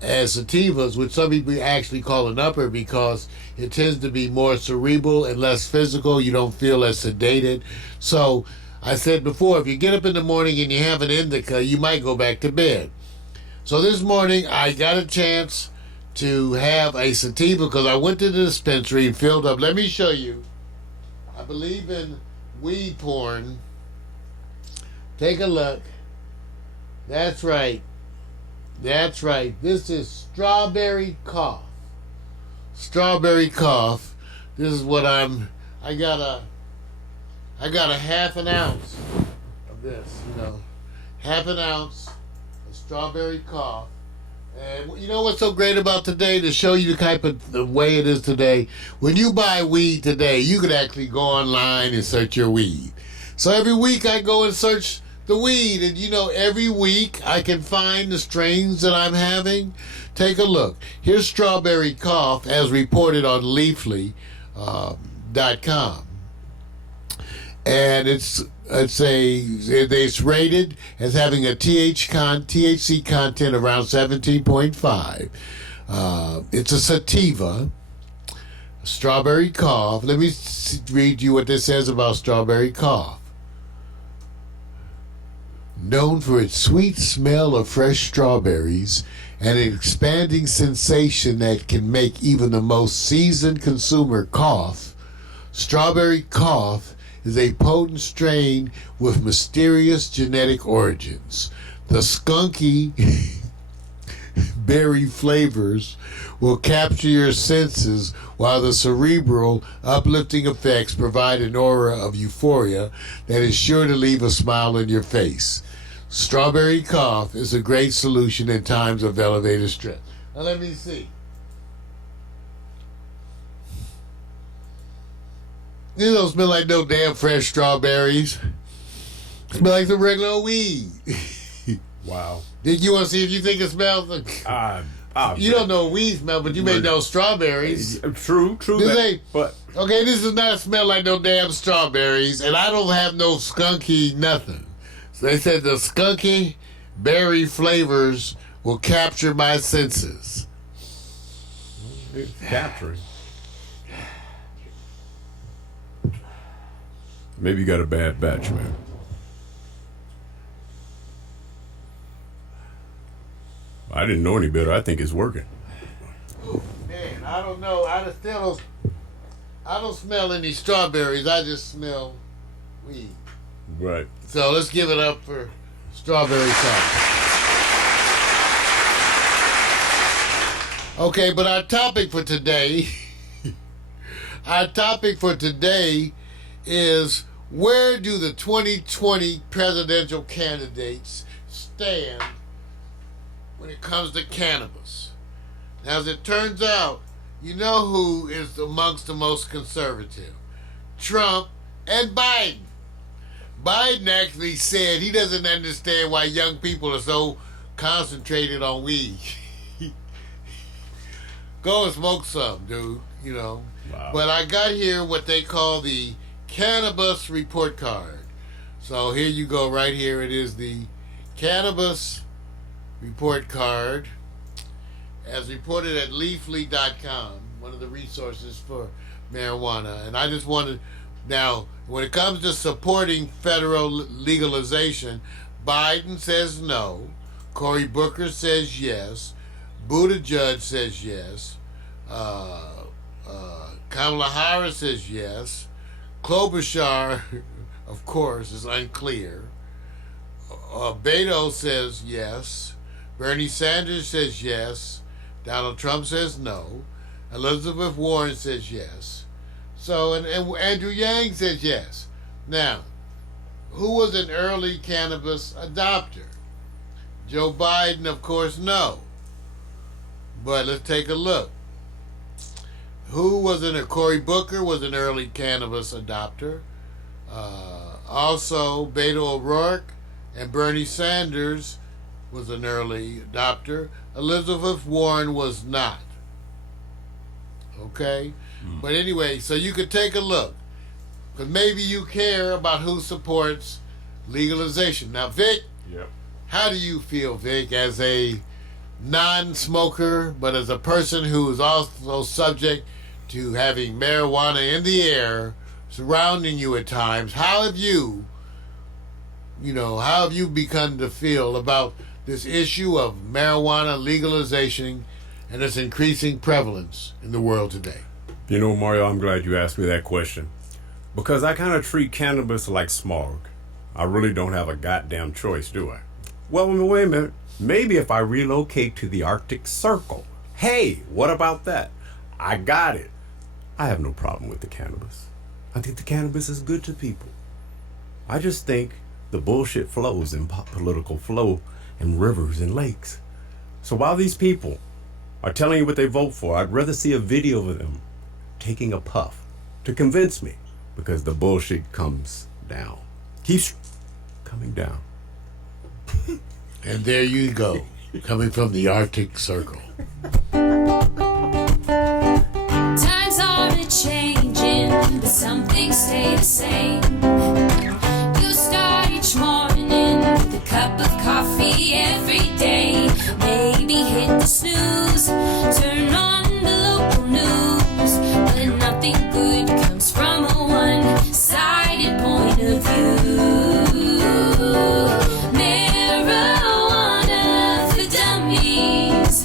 and sativas, which some people actually call an upper because it tends to be more cerebral and less physical. You don't feel as sedated. So I said before, if you get up in the morning and you have an indica, you might go back to bed. So this morning I got a chance to have a sativa because I went to the dispensary and filled up. Let me show you. I believe in weed porn. Take a look. That's right. That's right. This is strawberry cough. Strawberry cough. This is what I got a half an ounce of this, you know. Half an ounce of strawberry cough. And you know what's so great about today? To show you the type of the way it is today. When you buy weed today, you could actually go online and search your weed. So every week I go and search the weed, and you know, every week I can find the strains that I'm having. Take a look. Here's strawberry cough as reported on Leafly.com. And it's rated as having a THC content around 17.5. It's a sativa, strawberry cough. Let me read you what this says about strawberry cough. Known for its sweet smell of fresh strawberries and an expanding sensation that can make even the most seasoned consumer cough, strawberry cough is a potent strain with mysterious genetic origins. The skunky berry flavors will capture your senses, while the cerebral, uplifting effects provide an aura of euphoria that is sure to leave a smile on your face. Strawberry cough is a great solution in times of elevated stress. Now let me see. It don't smell like no damn fresh strawberries. Smell like some regular weed. Wow. Did you want to see if you think it smells like... you don't know what weed smell, but you may know strawberries. True. But okay, this does not smell like no damn strawberries, and I don't have no skunky nothing. So they said the skunky berry flavors will capture my senses. it's capturing. Maybe you got a bad batch, man. I didn't know any better. I think it's working. Man, I don't know. I don't smell any strawberries. I just smell weed. Right. So let's give it up for strawberry sauce. Okay, but our topic for today is, where do the 2020 presidential candidates stand when it comes to cannabis? Now, as it turns out, you know who is amongst the most conservative? Trump and Biden. Biden actually said he doesn't understand why young people are so concentrated on weed. Go and smoke some, dude, you know. Wow. But I got here what they call the cannabis report card. So here you go, right here. It is the cannabis report card, as reported at leafly.com, one of the resources for marijuana. And I just wanted, now, when it comes to supporting federal legalization, Biden says no, Cory Booker says yes, Buttigieg says yes, Kamala Harris says yes, Klobuchar, of course, is unclear, Beto says yes, Bernie Sanders says yes, Donald Trump says no, Elizabeth Warren says yes, so and Andrew Yang says yes. Now, who was an early cannabis adopter? Joe Biden, of course, no. But let's take a look. Who was Cory Booker was an early cannabis adopter. Also, Beto O'Rourke and Bernie Sanders was an early adopter. Elizabeth Warren was not. Okay? But anyway, so you could take a look. Because maybe you care about who supports legalization. Now, Vic, Yep. how do you feel, Vic, as a non-smoker, but as a person who is also subject to having marijuana in the air surrounding you at times? How have you begun to feel about this issue of marijuana legalization and its increasing prevalence in the world today? You know, Mario, I'm glad you asked me that question, because I kind of treat cannabis like smog. I really don't have a goddamn choice, do I? Well, wait a minute. Maybe if I relocate to the Arctic Circle. Hey, what about that? I got it. I have no problem with the cannabis. I think the cannabis is good to people. I just think the bullshit flows in political flow in rivers and lakes. So while these people are telling you what they vote for, I'd rather see a video of them taking a puff to convince me, because the bullshit comes down. Keeps coming down. And there you go, coming from the Arctic Circle. Times are a-changing, but some things stay the same. You start each morning with a cup of coffee every day. Maybe hit the snooze, turn on the local news, but nothing good comes from a one-sided point of view. Marijuana for dummies.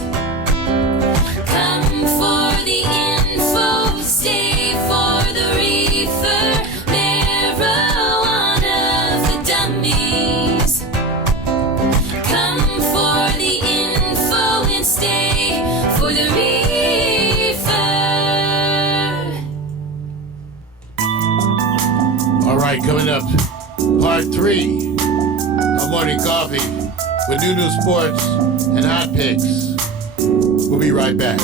Come for the info, stay for the reefer. Marijuana for dummies. Come for the info and stay for the reefer. All right, coming up, part 3 of Morning Coffee with new sports and hot picks. We'll be right back.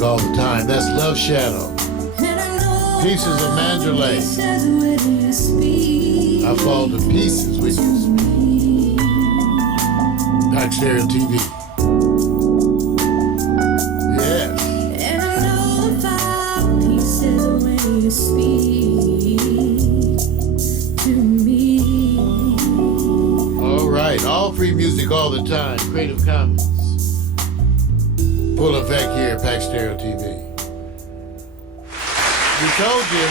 music all the time. That's Love Shadow. Pieces of Mandalay. I fall to pieces with you. Dark Stereo TV. Yes. And I know about pieces of when you speak to me. All right. All free music all the time. Creative Commons. Full effect here at Pack Stereo TV. We told you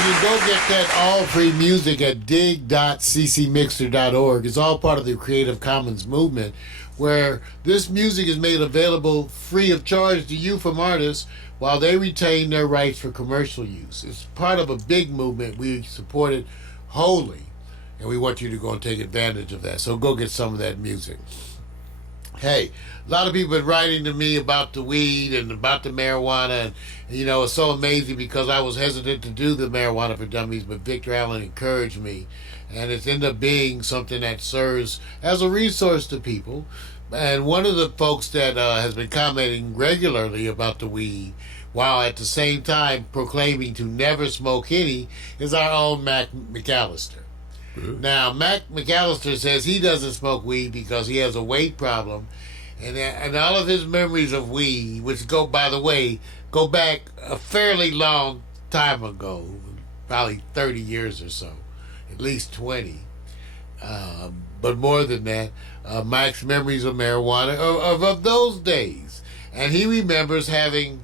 can go get that all free music at dig.ccmixer.org. It's all part of the Creative Commons movement, where this music is made available free of charge to you from artists while they retain their rights for commercial use. It's part of a big movement. We support it wholly, and we want you to go and take advantage of that. So go get some of that music. Hey, a lot of people have been writing to me about the weed and about the marijuana, and it's so amazing because I was hesitant to do the marijuana for dummies, but Victor Allen encouraged me, and it's ended up being something that serves as a resource to people. And one of the folks that has been commenting regularly about the weed, while at the same time proclaiming to never smoke any, is our own Mac McAllister. Now, Mac McAllister says he doesn't smoke weed because he has a weight problem, and all of his memories of weed, which go back a fairly long time ago, probably 30 years or so, at least 20, but more than that, Mac's memories of marijuana of those days, and he remembers having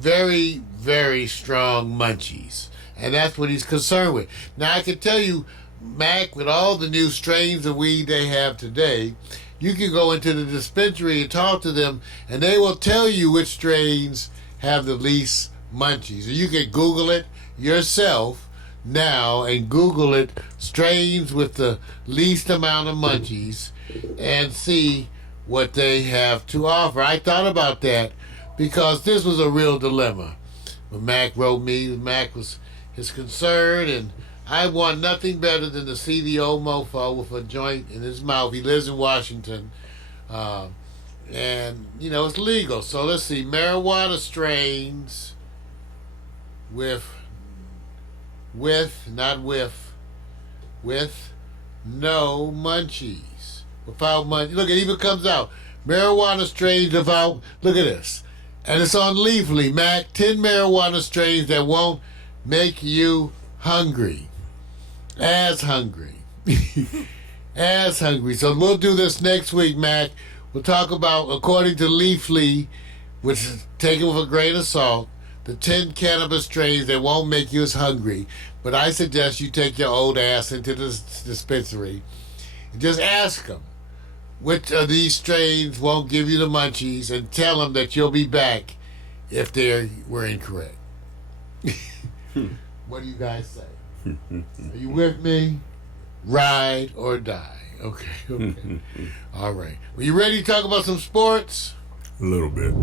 very, very strong munchies, and that's what he's concerned with. Now, I can tell you, Mac, with all the new strains of weed they have today, you can go into the dispensary and talk to them, and they will tell you which strains have the least munchies. You can Google it yourself now and Google it, strains with the least amount of munchies, and see what they have to offer. I thought about that because this was a real dilemma. When Mac wrote me, Mac was his concern, and I want nothing better than to see the old mofo with a joint in his mouth. He lives in Washington, and it's legal. So let's see, marijuana strains with no munchies, without munchies. Look, it even comes out marijuana strains without. Look at this, and it's on Leafly. Mac, 10 marijuana strains that won't make you hungry. As hungry. As hungry. So we'll do this next week, Mac. We'll talk about, according to Leafly, which is taken with a grain of salt, the 10 cannabis strains that won't make you as hungry. But I suggest you take your old ass into the dispensary and just ask them which of these strains won't give you the munchies, and tell them that you'll be back if they were incorrect. What do you guys say? Are you with me? Ride or die. Okay. All right. Well, you ready to talk about some sports? A little bit.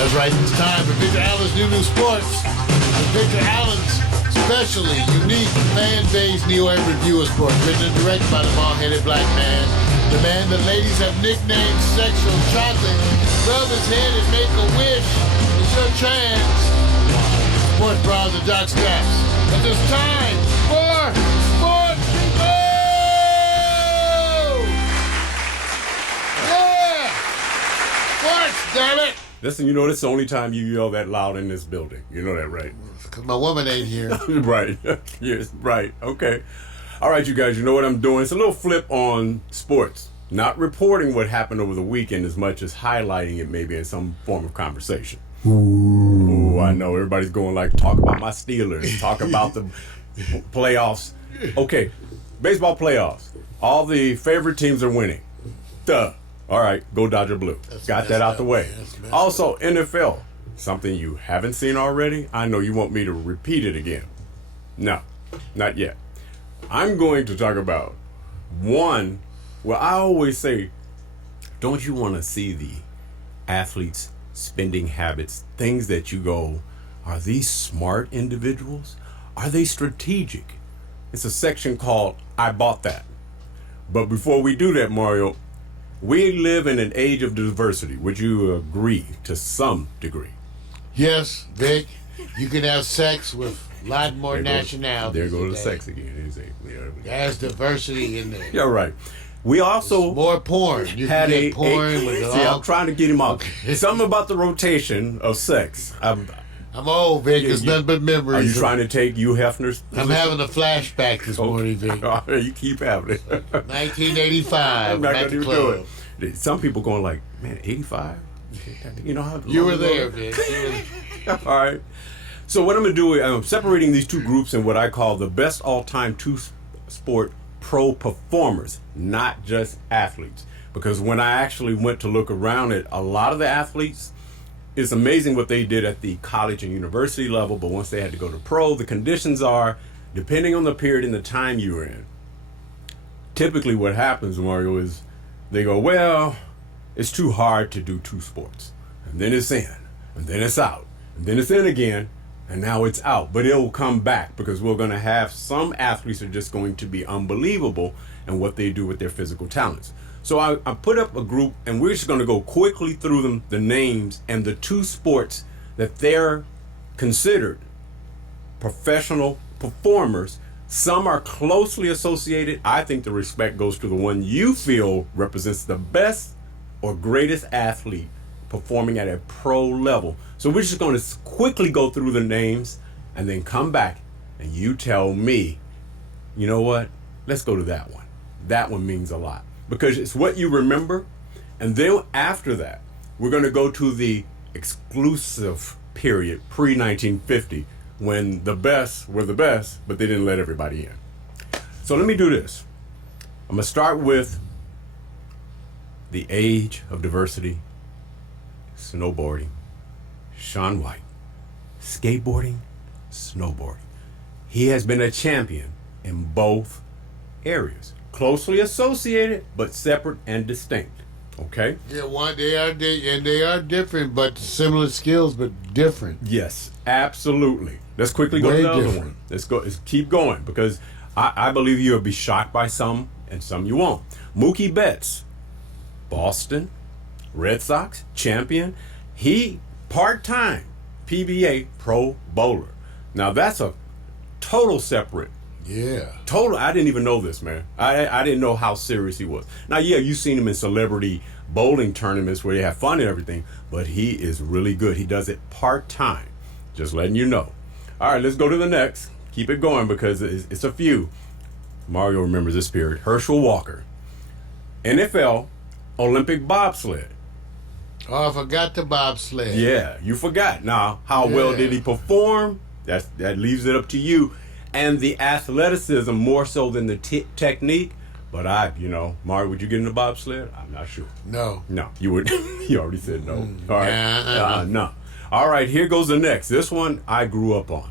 That's right. It's time for Victor Allen's new sports. And Victor Allen's specially unique fan-based New York review of sports, written and directed by the bald-headed black man, the man that ladies have nicknamed Sexual Chocolate. Rub his head and make a wish. It's your trans. Sports bras and jock straps. But it's time for Sports People! Yeah! Sports, damn it! Listen, this is the only time you yell that loud in this building. You know that, right? Because my woman ain't here. Right. Yes, right. Okay. All right, you guys, you know what I'm doing? It's a little flip on sports. Not reporting what happened over the weekend as much as highlighting it maybe in some form of conversation. Ooh, I know. Everybody's going like, talk about my Steelers. Talk about the playoffs. Okay, baseball playoffs. All the favorite teams are winning. Duh. All right, go Dodger Blue. Got that out the way. Also, NFL. Something you haven't seen already? I know you want me to repeat it again. No, not yet. I'm going to talk about one. Well, I always say, don't you want to see the athletes' spending habits, things that you go, are these smart individuals? Are they strategic? It's a section called I Bought That. But before we do that, Mario, We live in an age of diversity. Would you agree to some degree? Yes, Vic. You can have sex with a lot more nationalities. There goes the today. sex again. There's diversity in there. You're right. We also More porn. You had can get porn with see, all. I'm trying to get him off. Something about the rotation of sex. I'm old, Vic. It's nothing but memories. Are you trying to take Hugh Hefner's? I'm having a flashback this morning, Vic. You keep having it. 1985. I'm not at gonna the even club. do it. Some people going like, man, 85? You know how You long were ago? there, Vic. All right. So what I'm going to do is I'm separating these two groups in what I call the best all-time two-sport pro performers, not just athletes. Because when I actually went to look around at a lot of the athletes, it's amazing what they did at the college and university level, but once they had to go to pro, the conditions are, depending on the period and the time you were in, typically what happens, Mario, is they go, well, it's too hard to do two sports. And then it's in, and then it's out, and then it's in again, and now it's out. But it'll come back because we're going to have some athletes are just going to be unbelievable in what they do with their physical talents. So I put up a group, and we're just going to go quickly through them, the names and the two sports that they're considered professional performers. Some are closely associated. I think the respect goes to the one you feel represents the best or greatest athlete performing at a pro level. So we're just going to quickly go through the names and then come back and you tell me, you know what? Let's go to that one. That one means a lot because it's what you remember. And then after that, we're going to go to the exclusive period pre-1950 when the best were the best, but they didn't let everybody in. So let me do this. I'm going to start with the age of diversity, snowboarding, Shaun White, skateboarding, snowboarding. He has been a champion in both areas, closely associated, but separate and distinct. Okay? Yeah, they are different, but similar skills, but different. Yes, absolutely. Let's quickly go to Way the other different. one. Let's keep going because I believe you'll be shocked by some and some you won't. Mookie Betts, Boston Red Sox champion. He part-time PBA pro bowler. Now that's a total separate. Yeah. Total. I didn't even know this, man. I didn't know how serious he was. Now, yeah, you've seen him in celebrity bowling tournaments where they have fun and everything, but he is really good. He does it part-time. Just letting you know. All right, let's go to the next. Keep it going because it's a few. Mario remembers this period. Herschel Walker. NFL Olympic bobsled. Oh, I forgot the bobsled. Yeah, you forgot. Now, how well Yeah. did he perform? That leaves it up to you. And the athleticism more so than the technique. But Mario, would you get in the bobsled? I'm not sure. No. No, you would. You already said no. All right. Uh-uh. No. All right, here goes the next. This one I grew up on.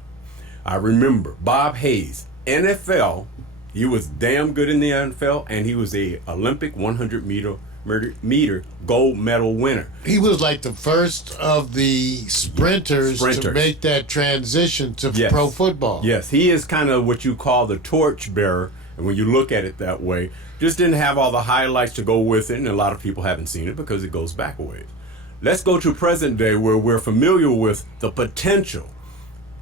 I remember Bob Hayes, NFL. He was damn good in the NFL, and he was a Olympic 100 meter gold medal winner. He was like the first of the sprinters to Sprinters. make that transition to Yes. pro football. Yes, he is kind of what you call the torch bearer. And when you look at it that way, just didn't have all the highlights to go with it. And a lot of people haven't seen it because it goes back a ways. Let's go to present day where we're familiar with the potential.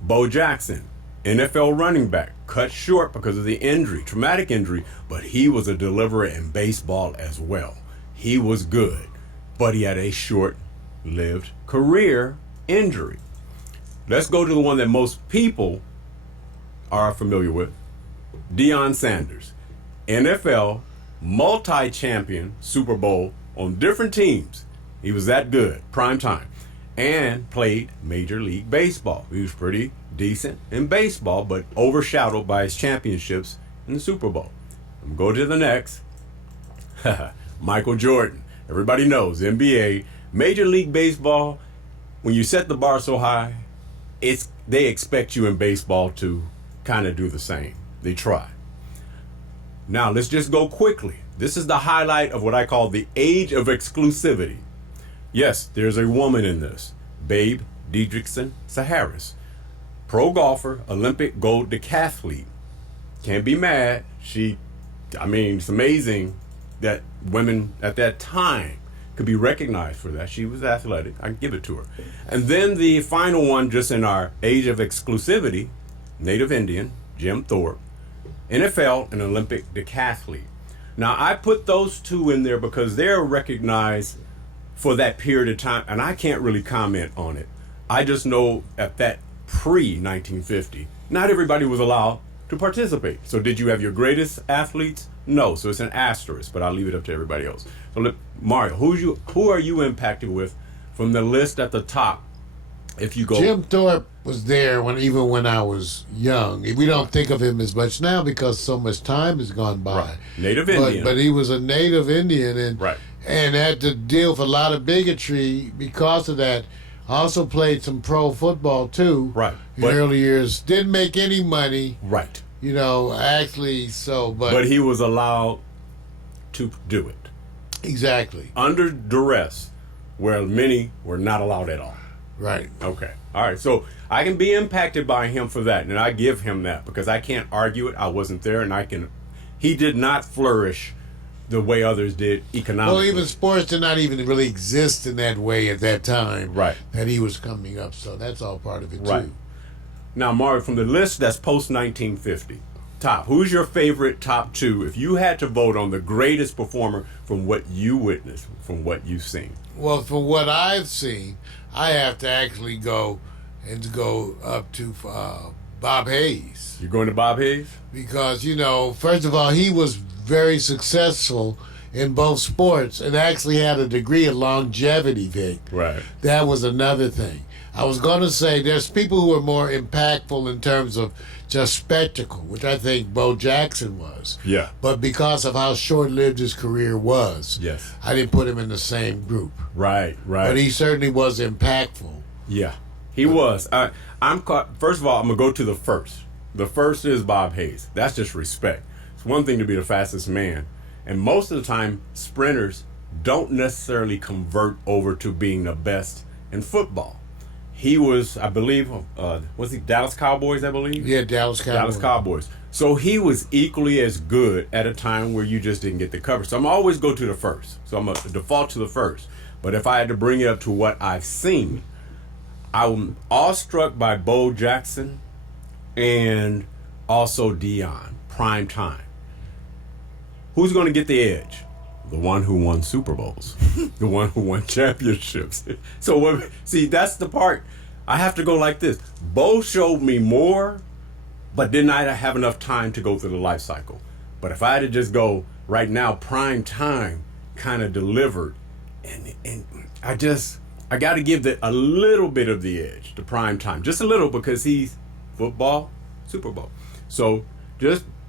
Bo Jackson, NFL running back, cut short because of the injury, traumatic injury, but he was a deliverer in baseball as well. He was good, but he had a short-lived career injury. Let's go to the one that most people are familiar with. Deion Sanders, NFL multi-champion Super Bowl on different teams. He was that good, prime time, and played Major League Baseball. He was pretty decent in baseball, but overshadowed by his championships in the Super Bowl. I'm going to the next. Michael Jordan. Everybody knows NBA, Major League Baseball. When you set the bar so high, they expect you in baseball to kind of do the same. They try. Now let's just go quickly. This is the highlight of what I call the age of exclusivity. Yes, there's a woman in this. Babe Didrikson Saharis. Pro golfer, Olympic gold decathlete. Can't be mad. It's amazing that women at that time could be recognized for that. She was athletic. I give it to her. And then the final one, just in our age of exclusivity, Native Indian, Jim Thorpe, NFL and Olympic decathlete. Now, I put those two in there because they're recognized for that period of time, and I can't really comment on it. I just know at that pre-1950, not everybody was allowed to participate. So did you have your greatest athletes? No. So it's an asterisk, but I'll leave it up to everybody else. So Mario, who are you impacted with from the list at the top? If you go, Jim Thorpe was there even when I was young. We don't think of him as much now because so much time has gone by. Right. Native Indian. But he was a Native Indian and right. and had to deal with a lot of bigotry because of that. Also played some pro football too. Right. In the early years. Didn't make any money. Right. You know, actually, but he was allowed to do it. Exactly. Under duress, where many were not allowed at all. Right. Okay. All right. So I can be impacted by him for that, and I give him that because I can't argue it. I wasn't there, and he did not flourish the way others did economically. Well, even sports did not even really exist in that way at that time. Right. That he was coming up, so that's all part of it right. too. Now, Mario, from the list that's post 1950, who's your favorite top two if you had to vote on the greatest performer from what you witnessed, from what you've seen? Well, from what I've seen, I have to actually go up to Bob Hayes. You're going to Bob Hayes? Because, you know, first of all, he was very successful in both sports and actually had a degree of longevity, Vic. Right. That was another thing. I was going to say there's people who are more impactful in terms of just spectacle, which I think Bo Jackson was. Yeah. But because of how short-lived his career was, yes, I didn't put him in the same group. Right, right. But he certainly was impactful. Yeah, he was. I'm caught. First of all, I'm gonna go to the first. The first is Bob Hayes. That's just respect. It's one thing to be the fastest man, and most of the time, sprinters don't necessarily convert over to being the best in football. He was, I believe, was he Dallas Cowboys, I believe? Yeah, Dallas Cowboys. Dallas Cowboys. So he was equally as good at a time where you just didn't get the coverage. So I'm always go to the first. So I'm going to default to the first. But if I had to bring it up to what I've seen, I'm awestruck by Bo Jackson and also Dion, prime time. Who's going to get the edge? The one who won Super Bowls, the one who won championships. So, see, that's the part. I have to go like this. Bo showed me more, but did not have enough time to go through the life cycle. But if I had to just go right now, prime time kind of delivered, and I got to give a little bit of the edge to prime time, just a little, because he's football, Super Bowl. So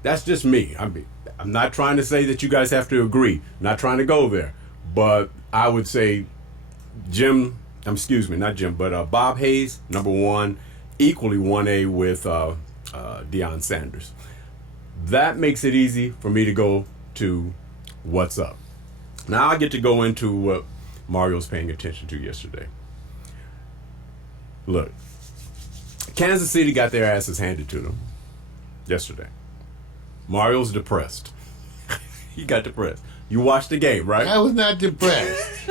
that's just me. I'm not trying to say that you guys have to agree. Not trying to go there. But I would say Bob Hayes, number one, equally 1A with Deion Sanders. That makes it easy for me to go to what's up. Now I get to go into what Mario's paying attention to yesterday. Look, Kansas City got their asses handed to them yesterday. Mario's depressed. He got depressed. You watched the game, right? I was not depressed.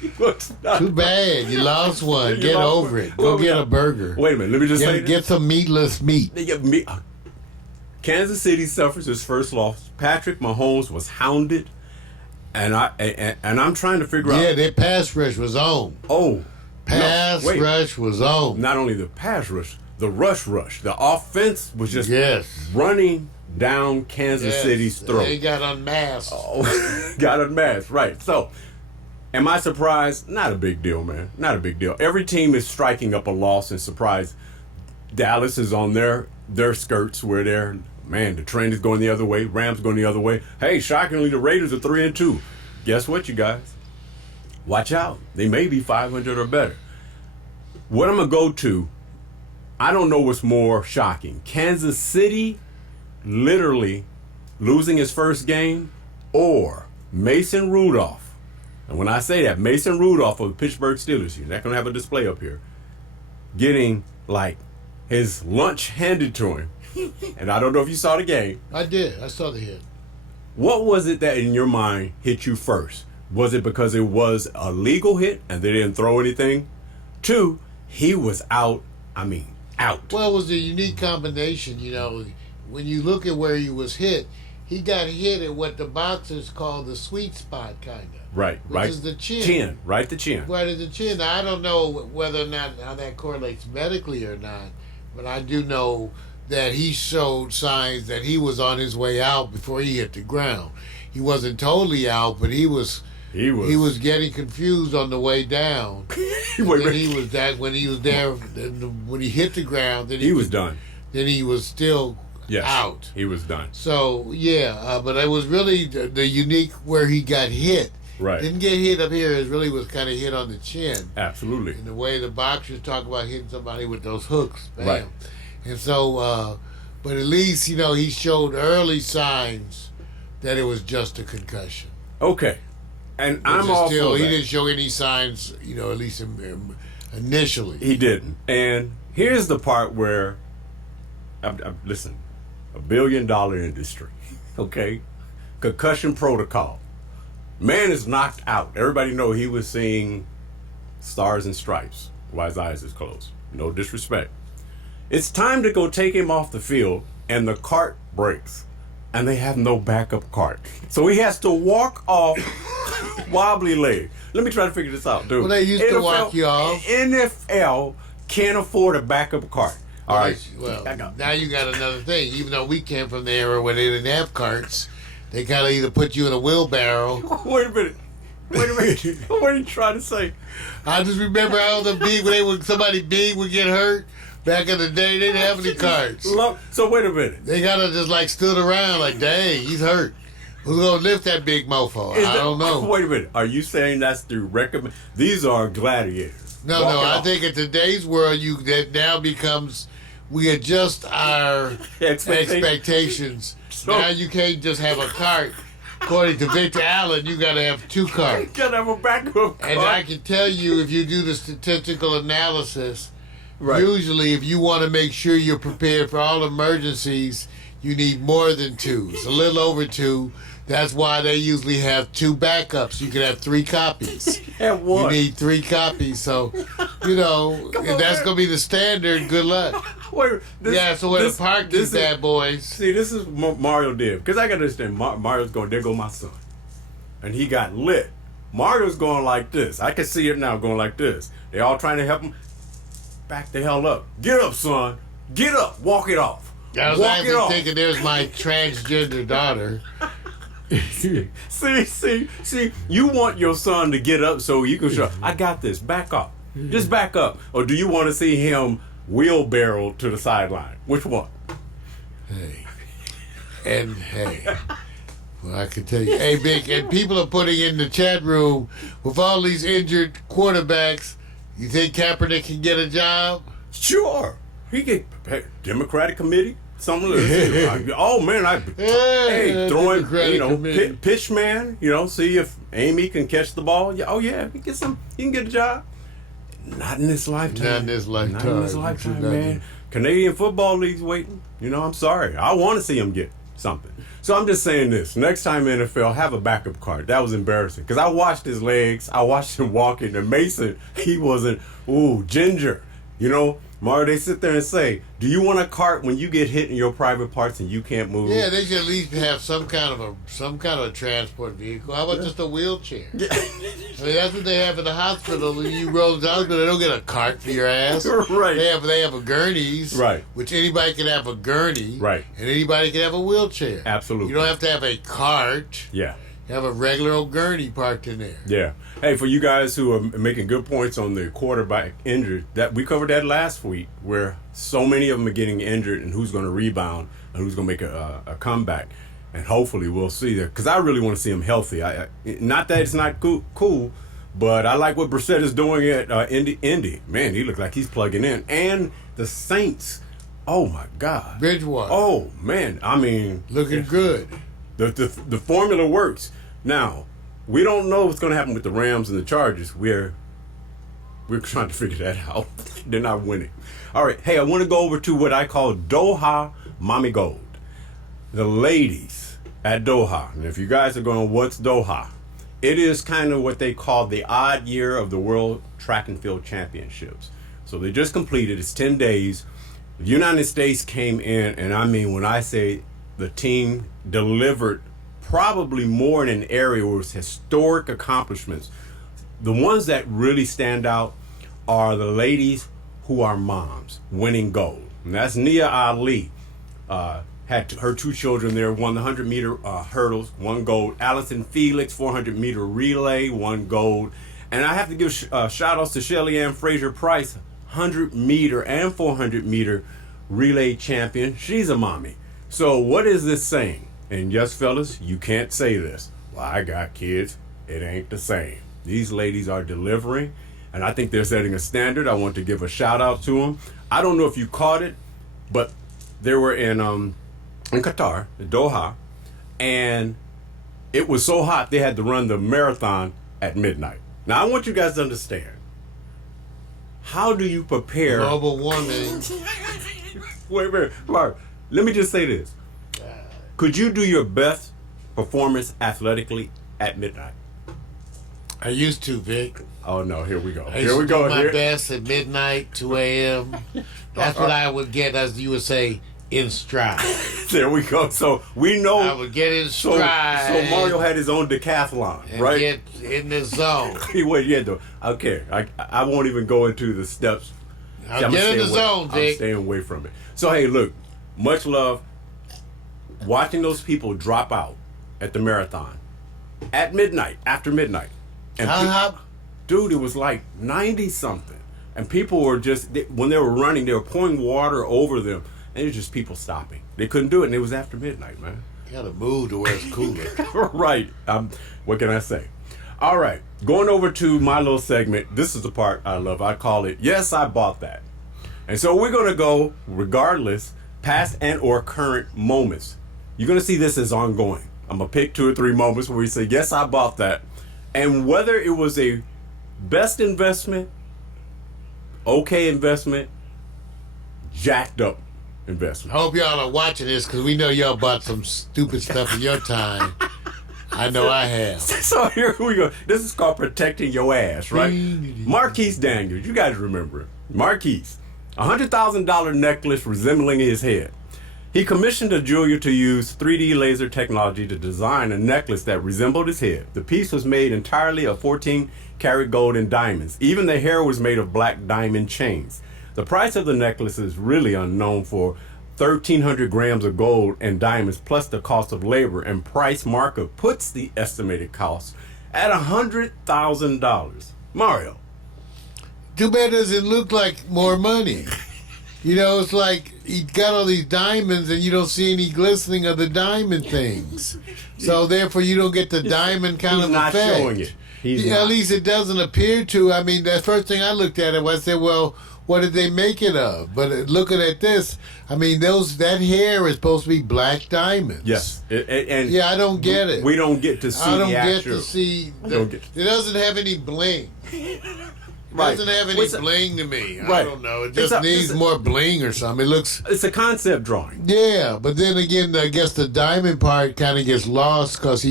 Too bad. You lost one. Get over it. Go get a burger. Wait a minute. Let me just say this. Get some meatless meat. They get meat. Kansas City suffers his first loss. Patrick Mahomes was hounded, and I'm trying to figure out. Yeah, their pass rush was on. Oh, pass rush was on. Not only the pass rush, the rush. The offense was just running down Kansas City's throat. They got unmasked. Oh, got unmasked, right. So, am I surprised? Not a big deal, man. Not a big deal. Every team is striking up a loss and surprise. Dallas is on their skirts where the trend is going the other way. Rams going the other way. Hey, shockingly, the Raiders are 3-2. Guess what, you guys? Watch out. They may be 500 or better. What I'm going to go to, I don't know what's more shocking. Kansas City literally losing his first game, or Mason Rudolph. And when I say that, Mason Rudolph of the Pittsburgh Steelers, you're not going to have a display up here, getting like his lunch handed to him. And I don't know if you saw the game. I did. I saw the hit. What was it that in your mind hit you first? Was it because it was a legal hit and they didn't throw anything? 2, he was out. I mean, out. Well, it was a unique combination, you know. When you look at where he was hit, he got hit at what the boxers call the sweet spot, kind of. Right, which right. is the chin. Right, the chin. Right at the chin. Now, I don't know whether or not how that correlates medically or not, but I do know that he showed signs that he was on his way out before he hit the ground. He wasn't totally out, but he was getting confused on the way down. When he was there, when he hit the ground, then he was done. Then he was still out. He was done. So but it was really the unique where he got hit. Right. Didn't get hit up here. It really was kind of hit on the chin. Absolutely. And the way the boxers talk about hitting somebody with those hooks, bam. Right. And so, but at least he showed early signs that it was just a concussion. Okay. And I'm all for that. He didn't show any signs, at least initially. He didn't. And here's the part where, listen, $1 billion industry, okay? Concussion protocol. Man is knocked out. Everybody know he was seeing stars and stripes while his eyes is closed. No disrespect. It's time to go take him off the field, and the cart breaks. And they have no backup cart. So he has to walk off wobbly leg. Let me try to figure this out, dude. Well, they used to walk you off. NFL can't afford a backup cart. All right. Well, now you got another thing. Even though we came from the era where they didn't have carts, they kind of either put you in a wheelbarrow. Wait a minute. What are you trying to say? I just remember how somebody big would get hurt. Back in the day, they didn't have any carts. So wait a minute. They gotta just stood around like, dang, he's hurt. Who's gonna lift that big mofo? I don't know. Wait a minute. Are you saying that's the recommend? These are gladiators. No. I think in today's world, that now becomes we adjust our expectations. Now you can't just have a cart. According to Victor Allen, you gotta have 2 carts. You gotta have a backup cart. And I can tell you, if you do the statistical analysis. Right. Usually, if you want to make sure you're prepared for all emergencies, you need more than 2. It's a little over 2. That's why they usually have 2 backups. You can have 3 copies. And what? You need 3 copies. So, if that's going to be the standard, good luck. Wait, so where to park these bad boys. See, this is what Mario did. Because I got to understand, Mario's going, there go my son. And he got lit. Mario's going like this. I can see it now going like this. They all trying to help him. Back the hell up. Get up, son. Get up. Walk it off. I was actually thinking there's my transgender daughter. See, you want your son to get up so you can show, I got this. Back up. Just back up. Or do you want to see him wheelbarrow to the sideline? Which one? Hey. Well, I can tell you. Hey, Vic, and people are putting in the chat room with all these injured quarterbacks. You think Kaepernick can get a job? Sure. He get Democratic committee. Something like this. Oh man, throwing pitch man. See if Amy can catch the ball. Yeah. Oh yeah, he can get a job. Not in this lifetime. Not in this lifetime, man. Canadian Football League's waiting. I'm sorry. I want to see him get something. So I'm just saying this. Next time NFL, have a backup card. That was embarrassing. Because I watched his legs. I watched him walking. And Mason, he wasn't, ginger. Mario, they sit there and say, do you want a cart when you get hit in your private parts and you can't move? Yeah, they should at least have some kind of a transport vehicle. How about just a wheelchair? Yeah. I mean, that's what they have at the hospital. When you roll to the hospital, they don't get a cart for your ass. Right. They have a gurneys. Right. Which anybody can have a gurney. Right. And anybody can have a wheelchair. Absolutely. You don't have to have a cart. Yeah. You have a regular old gurney parked in there. Yeah. Hey, for you guys who are making good points on the quarterback injured, that we covered that last week, where so many of them are getting injured, and who's going to rebound and who's going to make a comeback, and hopefully we'll see that, because I really want to see him healthy. Not that it's not cool, but I like what Brissett is doing at Indy. Man, he looks like he's plugging in, and the Saints. Oh my God, Bridgewater. Oh man, I mean, looking good. The formula works. Now, we don't know what's going to happen with the Rams and the Chargers. We're trying to figure that out. They're not winning. All right. Hey, I want to go over to what I call Doha Mommy Gold. The ladies at Doha. And if you guys are going, what's Doha? It is kind of what they call the odd year of the World Track and Field Championships. So they just completed, it's 10 days. The United States came in, and I mean, when I say the team delivered probably more in an area where it's historic accomplishments, the ones that really stand out are the ladies who are moms winning gold. And that's Nia Ali. Had her 2 children there, won the 100-meter hurdles, 1 gold. Allison Felix, 400-meter relay, 1 gold. And I have to give shout-outs to Shelly Ann Fraser-Price, 100-meter and 400-meter relay champion. She's a mommy. So what is this saying? And yes, fellas, you can't say this. Well, I got kids. It ain't the same. These ladies are delivering, and I think they're setting a standard. I want to give a shout-out to them. I don't know if you caught it, but they were in Qatar, in Doha, and it was so hot they had to run the marathon at midnight. Now, I want you guys to understand, how do you prepare? Global warming. Wait a minute, Mark, let me just say this. Could you do your best performance athletically at midnight? I used to, Vic. Oh, no, here we go. I used Here we to go. do my best at midnight, 2 a.m. That's what I would get, as you would say, in stride. There we go. So we know. I would get in So stride. Mario had his own decathlon, and right? get in the zone. Okay, I won't even go into the steps. I'll I'm get stay in the away. zone, I'm Vic. staying away from it. So hey, look, much love. Watching those people drop out at the marathon at midnight, after midnight, and dude, it was like 90 something, and people were just when they were running, they were pouring water over them, and it was just people stopping. They couldn't do it, and it was after midnight, man. You gotta move to where it's cooler. Right. What can I say? All right. Going over to my little segment. This is the part I love. I call it, Yes, I Bought That. And so we're going to go, regardless, past and or current moments. You're going to see this as ongoing. I'm going to pick 2 or 3 moments where we say, yes, I bought that. And whether it was a best investment, okay investment, jacked up investment. I hope y'all are watching this, because we know y'all bought some stupid stuff in your time. I know I have. So here we go. This is called protecting your ass, right? Marquise Daniels, you guys remember it. Marquise, $100,000 necklace resembling his head. He commissioned a jeweler to use 3D laser technology to design a necklace that resembled his head. The piece was made entirely of 14-karat gold and diamonds. Even the hair was made of black diamond chains. The price of the necklace is really unknown for 1,300 grams of gold and diamonds plus the cost of labor, and price marker puts the estimated cost at $100,000. Mario. Too bad it doesn't look like more money. You know, it's like he got all these diamonds and you don't see any glistening of the diamond things. So therefore you don't get the diamond kind of not effect. showing it. He's Yeah, not. at least it doesn't appear to. I mean, the first thing I looked at it was, I said, well, what did they make it of? But looking at this, I mean, that hair is supposed to be black diamonds. Yes. And Yeah, I don't get it. we don't get to see I don't the get actual. to see. don't get- It doesn't have any bling. Right. Doesn't have any What's a- bling to me. I Right. don't know. It It's just needs a- more bling or something. It looks. It's a concept drawing. Yeah, but then again, I guess the diamond part kind of gets lost because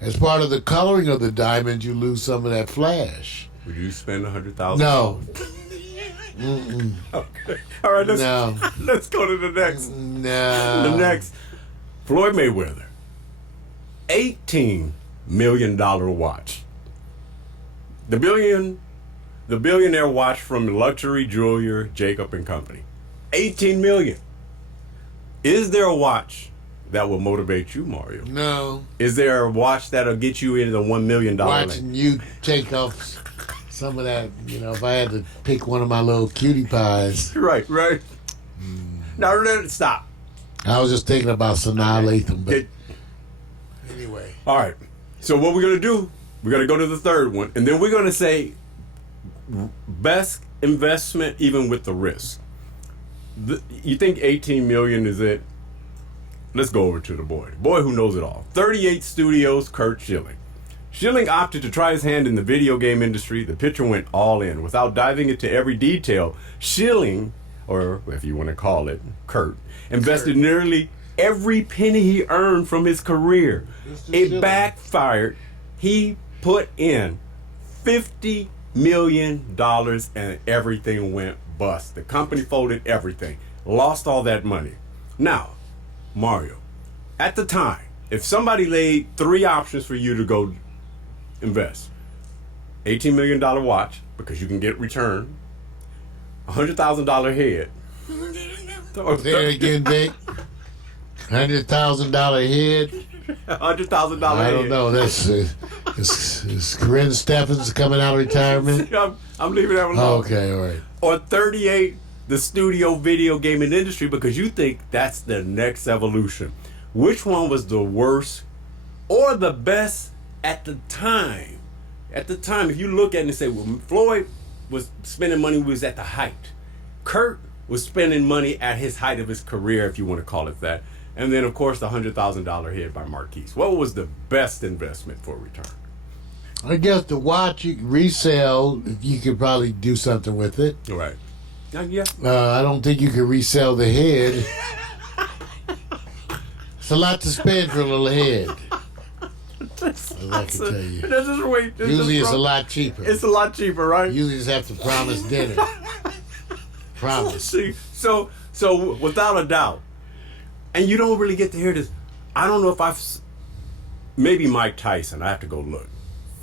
as part of the coloring of the diamond, you lose some of that flash. Would you spend $100,000? No, Okay. All right. No. Let's go to the next. no. The next, Floyd Mayweather, $18 million watch. The billionaire watch from luxury jeweler Jacob and Company. $18 million. Is there a watch that will motivate you, Mario? No. Is there a watch that'll get you into the $1 million lane? Watching you take off some of that, if I had to pick one of my little cutie pies. Right. Now, stop. I was just thinking about Sanaa Lathan, but Get- anyway. All right. So what we're going to do, we're going to go to the third one, and then we're going to say best investment even with the risk. You think 18 million is it? Let's go over to the boy who knows it all. 38 Studios, Kurt Schilling. Schilling opted to try his hand in the video game industry. The pitcher went all in. Without diving into every detail, Schilling, or if you want to call it, Kurt, invested nearly every penny he earned from his career. It backfired. He put in $50 million and everything went bust. The company folded everything. Lost all that money. Now, Mario, at the time, if somebody laid 3 options for you to go invest, $18 million watch, because you can get return, $100,000 head. There again, Dick. $100,000 head. $100,000 head. I don't know. That's is Corinne Steffens coming out of retirement? I'm leaving that alone. Okay, all right. Or 38, the studio video gaming industry, because you think that's the next evolution. Which one was the worst or the best at the time? At the time, if you look at it and say, well, Floyd was spending money when he was at the height. Kurt was spending money at his height of his career, if you want to call it that. And then, of course, the $100,000 hit by Marquise. What was the best investment for return? I guess the watch you can resell, you could probably do something with it. Right. Yeah. I don't think you can resell the head. It's a lot to spend for a little head. As I can tell you. Usually it's a lot cheaper. It's a lot cheaper, right? You usually just have to promise dinner. Promise. See, so without a doubt, and you don't really get to hear this. I don't know if maybe Mike Tyson. I have to go look.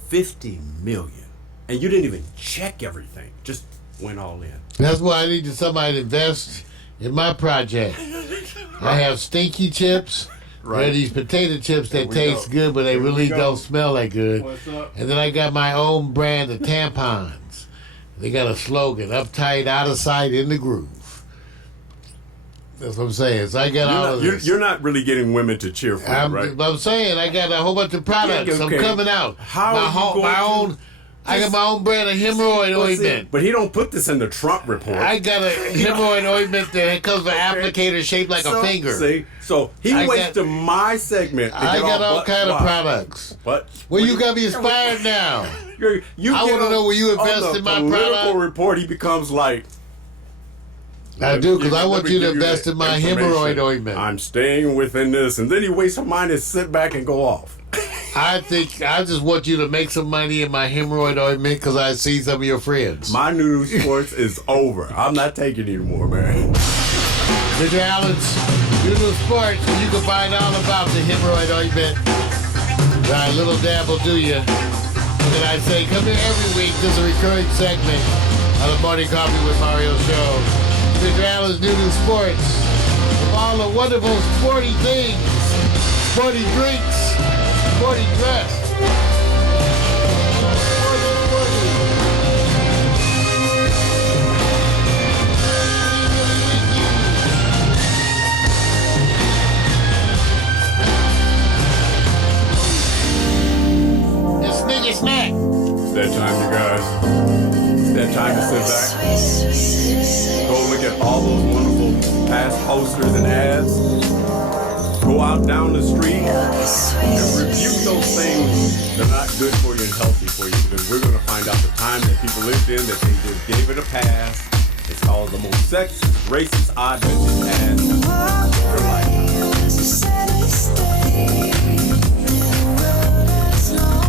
50 million, and you didn't even check everything. Just went all in. That's why I needed somebody to invest in my project. I have stinky chips. Right. They're these potato chips that taste good, but they really don't smell that good. What's up? And then I got my own brand of tampons. They got a slogan: uptight, out of sight, in the groove. That's what I'm saying. So I got all of this. You're not really getting women to cheer for you, right? I'm saying I got a whole bunch of products. Okay. I'm coming out. How are you going to- I got my own brand of hemorrhoid ointment. But he don't put this in the Trump report. I got a hemorrhoid ointment that comes with an applicator shaped like a finger. See, so he waits to my segment. I got all kind of products. What? Well, you got me inspired now. I want to know where you invest in my political product. report. He becomes like. I do, because I want Let me you to give invest the in my information. hemorrhoid ointment. I'm staying within this, and then he wastes her mind and sit back and go off. I think I just want you to make some money in my hemorrhoid ointment because I see some of your friends. My new sports is over. I'm not taking it anymore, man. Mr. Allen's new sports, you can find all about the hemorrhoid ointment. All right, little dab will do you. What did I say? Come here every week. This is a recurring segment of the Morning Coffee with Mario show. Mr. Allen's new sports. Of all the wonderful sporty things, sporty drinks, sporty dress. It's Snicky Snack. It's that time, you guys. It's that time to sit back. Go look at all those wonderful past posters and ads. Go out down the street and rebuke those things that are not good for you and healthy for you, because we're going to find out the time that people lived in that they just gave it a pass. It's called the most sexist, racist, odd-mentioned ads in your life. Say no.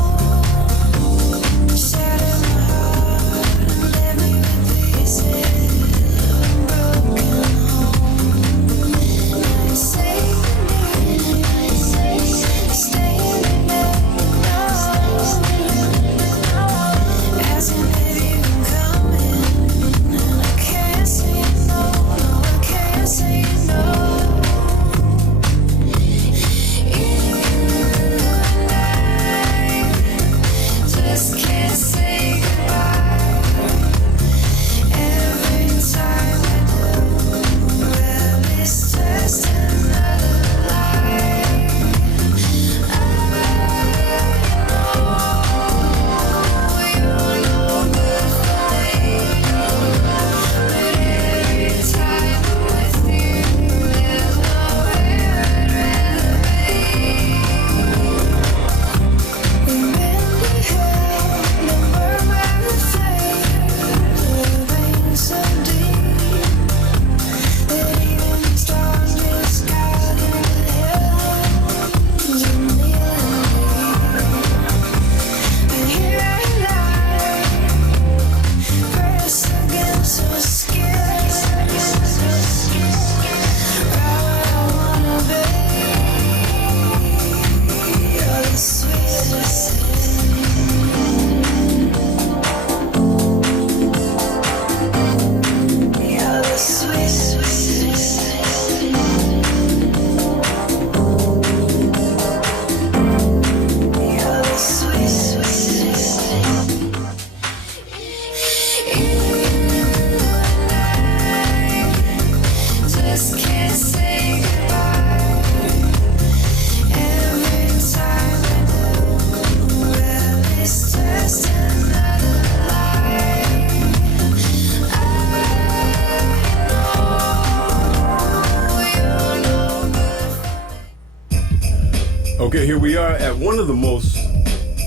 Okay, here we are at one of the most,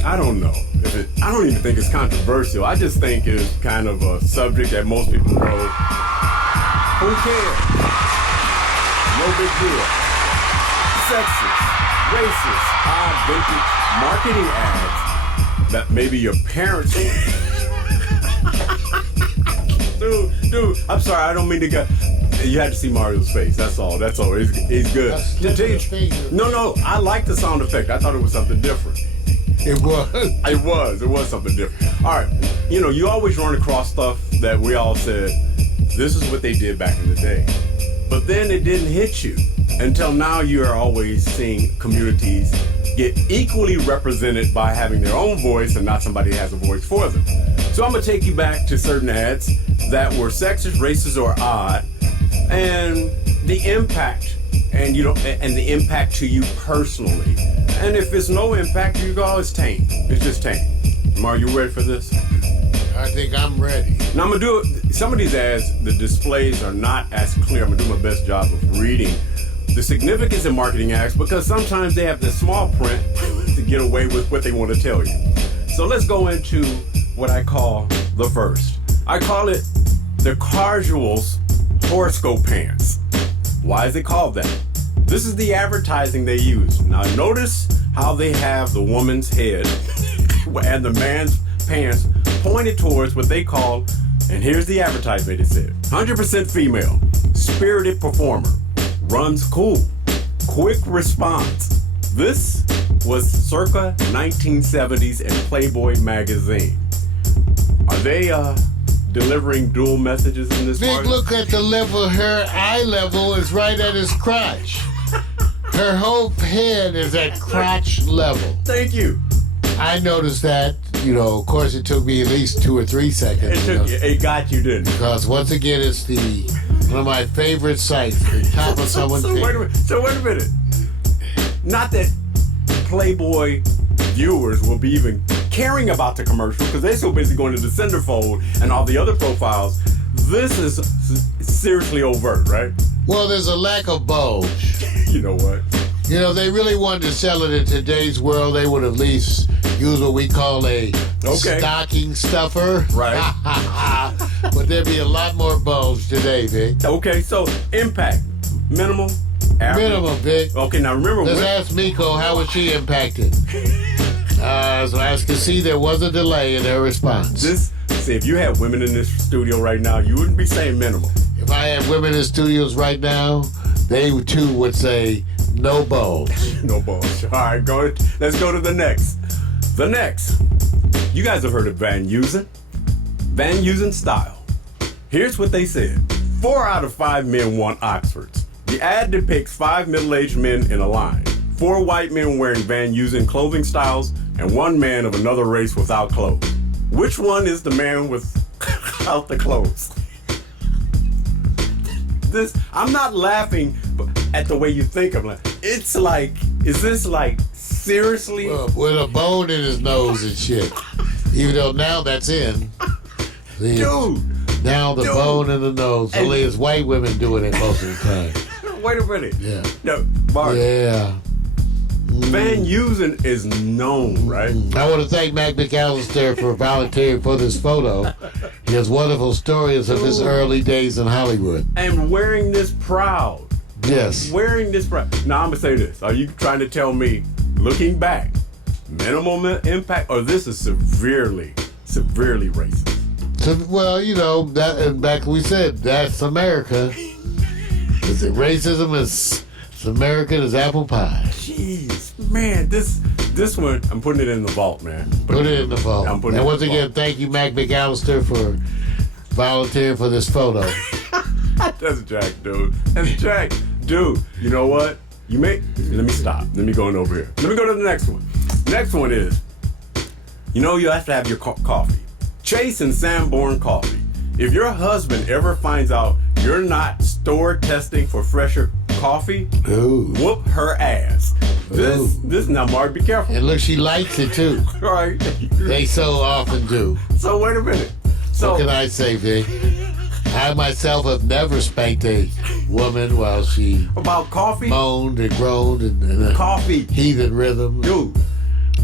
I don't know, I don't even think it's controversial. I just think it's kind of a subject that most people go, who cares? No big deal. Sexist, racist, odd vintage marketing ads that maybe your parents... Dude, I'm sorry, I don't mean to go... You had to see Mario's face. That's all. He's good. No. I like the sound effect. I thought it was something different. It was. It was something different. All right. You always run across stuff that we all said, this is what they did back in the day. But then it didn't hit you until now. You are always seeing communities get equally represented by having their own voice and not somebody that has a voice for them. So I'm going to take you back to certain ads that were sexist, racist, or odd, and the impact, and the impact to you personally. And if it's no impact, you go, it's tame. It's just tame. Mar, you ready for this? I think I'm ready. Now I'm gonna do it. Some of these ads, the displays are not as clear. I'm gonna do my best job of reading the significance in marketing ads because sometimes they have the small print to get away with what they want to tell you. So let's go into what I call the first. I call it the casuals horoscope pants. Why is it called that? This is the advertising they use. Now notice how they have the woman's head and the man's pants pointed towards what they call, and here's the advertisement it said, 100% female, spirited performer, runs cool, quick response. This was circa 1970s in Playboy magazine. Are they delivering dual messages in this Big part? look at the level. Her eye level is right at his crotch. Her whole head is at crotch level. Thank you. I noticed that. Of course, it took me at least 2 or 3 seconds. It got you, didn't it? Because once again, it's one of my favorite sites. The top of someone's so wait a minute. Not that Playboy viewers will be even caring about the commercial because they're so busy going to the centerfold and all the other profiles. This is seriously overt, right? Well, there's a lack of bulge. You know what? They really wanted to sell it in today's world. They would at least use what we call a stocking stuffer. Right. But there'd be a lot more bulge today, Vic. Okay, so impact. Minimal? Average? Minimum, Vic. Okay, now remember... Let's ask Miko, how was she impacted? So as you can see, there was a delay in her response. See, if you had women in this studio right now, you wouldn't be saying minimal. If I had women in studios right now, they too would say no bulge. No bulge. All right, let's go to the next. The next. You guys have heard of Van Heusen. Van Heusen style. Here's what they said. 4 out of 5 men want Oxfords. The ad depicts 5 middle-aged men in a line. 4 white men wearing Van Heusen clothing styles and 1 man of another race without clothes. Which one is the man without the clothes? I'm not laughing at the way you think of it. It's like, is this like seriously? With a bone in his nose and shit. Even though now that's in. See, dude. Now the bone in the nose. Only it's white women doing it most of the time. Wait a minute. Yeah. No, Bart. Yeah. Van Heusen is known, right? I want to thank Mac McAllister for volunteering for this photo. He has wonderful stories of his early days in Hollywood. And wearing this proud. Yes. Wearing this proud. Now, I'm going to say this. Are you trying to tell me, looking back, minimal impact, or this is severely racist? So, well, that, and back we said, that's America. Is it racism? It's American as apple pie. Jeez, man, this one, I'm putting it in the vault, man. Put it in the vault. And once again, thank you, Mac McAllister, for volunteering for this photo. That's Jack, dude. That's Jack. Dude, you know what? Let me stop. Let me go on over here. Let me go to the next one. Next one is, you have to have your coffee. Chase and Sanborn coffee. If your husband ever finds out you're not store testing for fresher coffee, whoop her ass. This now, Mark, be careful. And look, she likes it too. Right. They so often do. So wait a minute. So what can I say, Vic? I myself have never spanked a woman while she About coffee? moaned and groaned in a Coffee. heathen rhythm. Dude,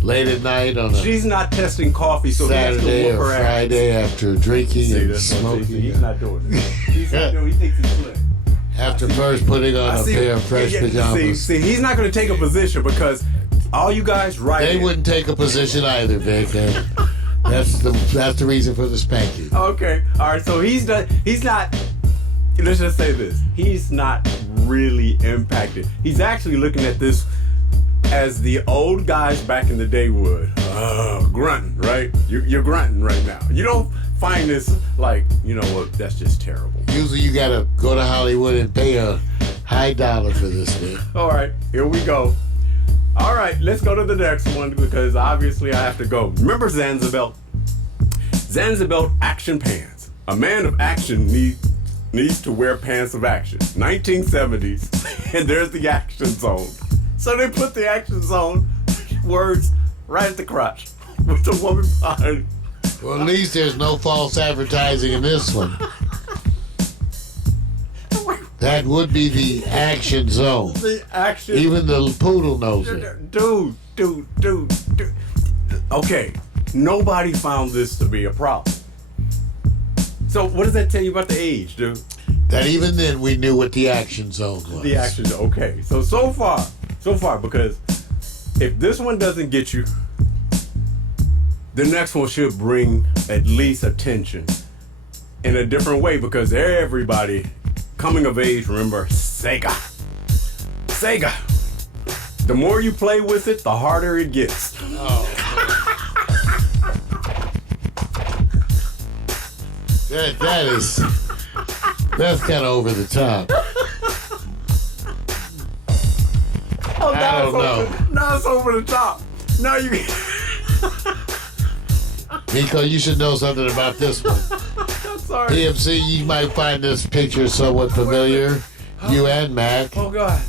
Late at night on a she's not testing coffee, so he has to Saturday whoop or her ass. Friday after drinking See, and that's what he's smoking. not doing it. He's not doing. He thinks he's slick. After first putting on a See, pair of fresh pajamas. See, he's not going to take a position because all you guys right. They wouldn't take a position either, Vic. And that's the reason for the spanking. Okay, all right. So he's not. Let's just say this. He's not really impacted. He's actually looking at this as the old guys back in the day would. Grunting, right? You're grunting right now. You don't find this like, you know what? That's just terrible. Usually you gotta go to Hollywood and pay a high dollar for this thing. All right, here we go. All right, let's go to the next one because obviously I have to go. Remember Zanzibar? Zanzibar action pants. A man of action needs to wear pants of action. 1970s, and there's the action zone. So they put the action zone words right at the crotch with the woman behind. Well, at least there's no false advertising in this one. That would be the action zone. The action. Even the poodle knows it. Dude. Okay, nobody found this to be a problem. So what does that tell you about the age, dude? That even then we knew what the action zone was. The action, okay. So far, because if this one doesn't get you, the next one should bring at least attention in a different way because everybody coming of age, remember Sega. The more you play with it, the harder it gets. That's kind of over the top. Oh, I don't know. Now it's over the top. Now you. Nico, you should know something about this one. I'm sorry. PMC, you might find this picture somewhat familiar. You and Mac. Oh God.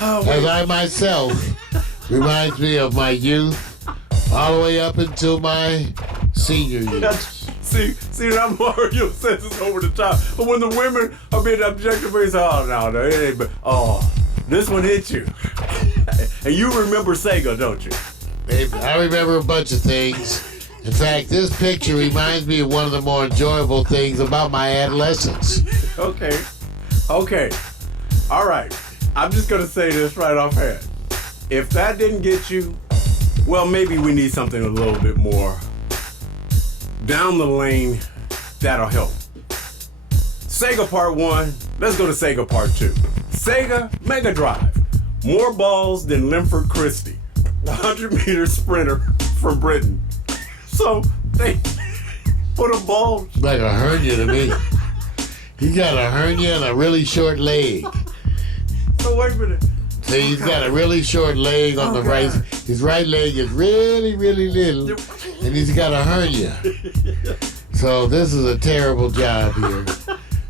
Oh, As wait. I myself reminds me of my youth all the way up until my senior years. See, that Mario says it's over the top. But when the women are being objectified, it's no, it ain't. But this one hit you, and you remember Sega, don't you? I remember a bunch of things. In fact, this picture reminds me of one of the more enjoyable things about my adolescence. Okay, all right. I'm just gonna say this right offhand. If that didn't get you, well, maybe we need something a little bit more down the lane that'll help. Sega Part 1, let's go to Sega Part 2. Sega Mega Drive. More balls than Linford Christie, the 100-meter sprinter from Britain. So they put a ball. Like a hernia to me. He got a hernia and a really short leg. So wait a minute. See, he's got a really short leg on the right. His right leg is really, really little, and he's got a hernia. So this is a terrible job here.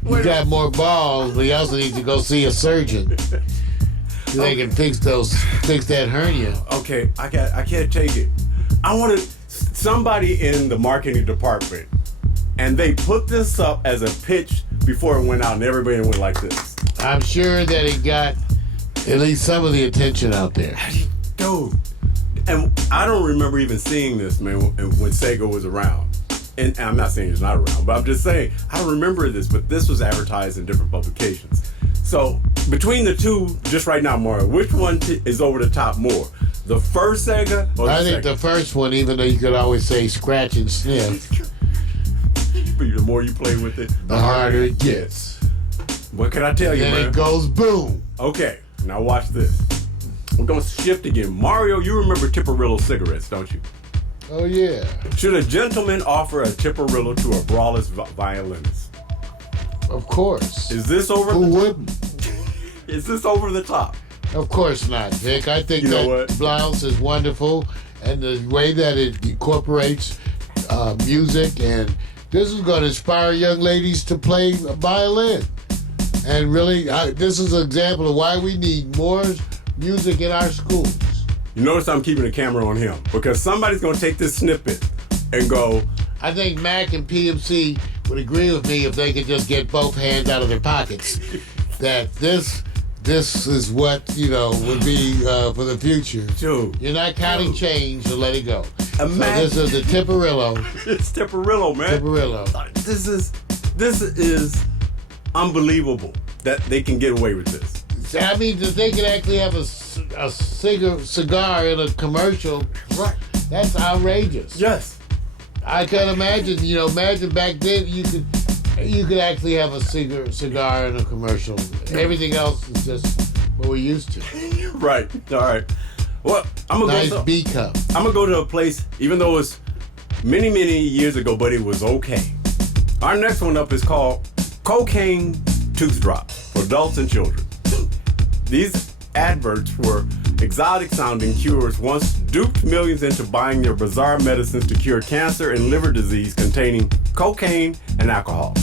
He's got more balls, but he also needs to go see a surgeon so they can fix that hernia. Okay, I can't take it. I wanted somebody in the marketing department, and they put this up as a pitch before it went out, and everybody went like this. I'm sure that he got at least some of the attention out there. Dude, and I don't remember even seeing this, man, when Sega was around. And I'm not saying it's not around, but I'm just saying, I don't remember this, but this was advertised in different publications. So, between the two, just right now, Mario, which one is over the top more? The first Sega or I think the first one, even though you could always say scratch and sniff, the more you play with it, the harder it gets. What can I tell you, Then man? it goes boom. Okay, now watch this. We're going to shift again. Mario, you remember Tipperillo cigarettes, don't you? Oh, yeah. Should a gentleman offer a Tipperillo to a braless violinist? Of course. Is this over Who the wouldn't? Is this over the top? Of course not, Vic. I think You know that what? blouse is wonderful, and the way that it incorporates music, and this is going to inspire young ladies to play a violin. And really, this is an example of why we need more music in our schools. You notice I'm keeping the camera on him because somebody's going to take this snippet and go, I think Mac and PMC would agree with me if they could just get both hands out of their pockets. That this is what would be for the future. Dude. You're not counting change, so let it go. Imagine. So this is the Tipperillo. It's Tipperillo, man. Tipperillo. This is unbelievable that they can get away with this. That means that they could actually have a cigar in a commercial. Right. That's outrageous. Yes. I can imagine. Imagine back then you could actually have a cigar in a commercial. Everything else is just what we're used to. Right. All right. Well, I'm gonna Nice go. B cup. I'm gonna go to a place, even though it's many, many years ago, but it was okay. Our next one up is called Cocaine Tooth Drops for adults and children. These adverts were exotic-sounding cures once duped millions into buying their bizarre medicines to cure cancer and liver disease containing cocaine and alcohol.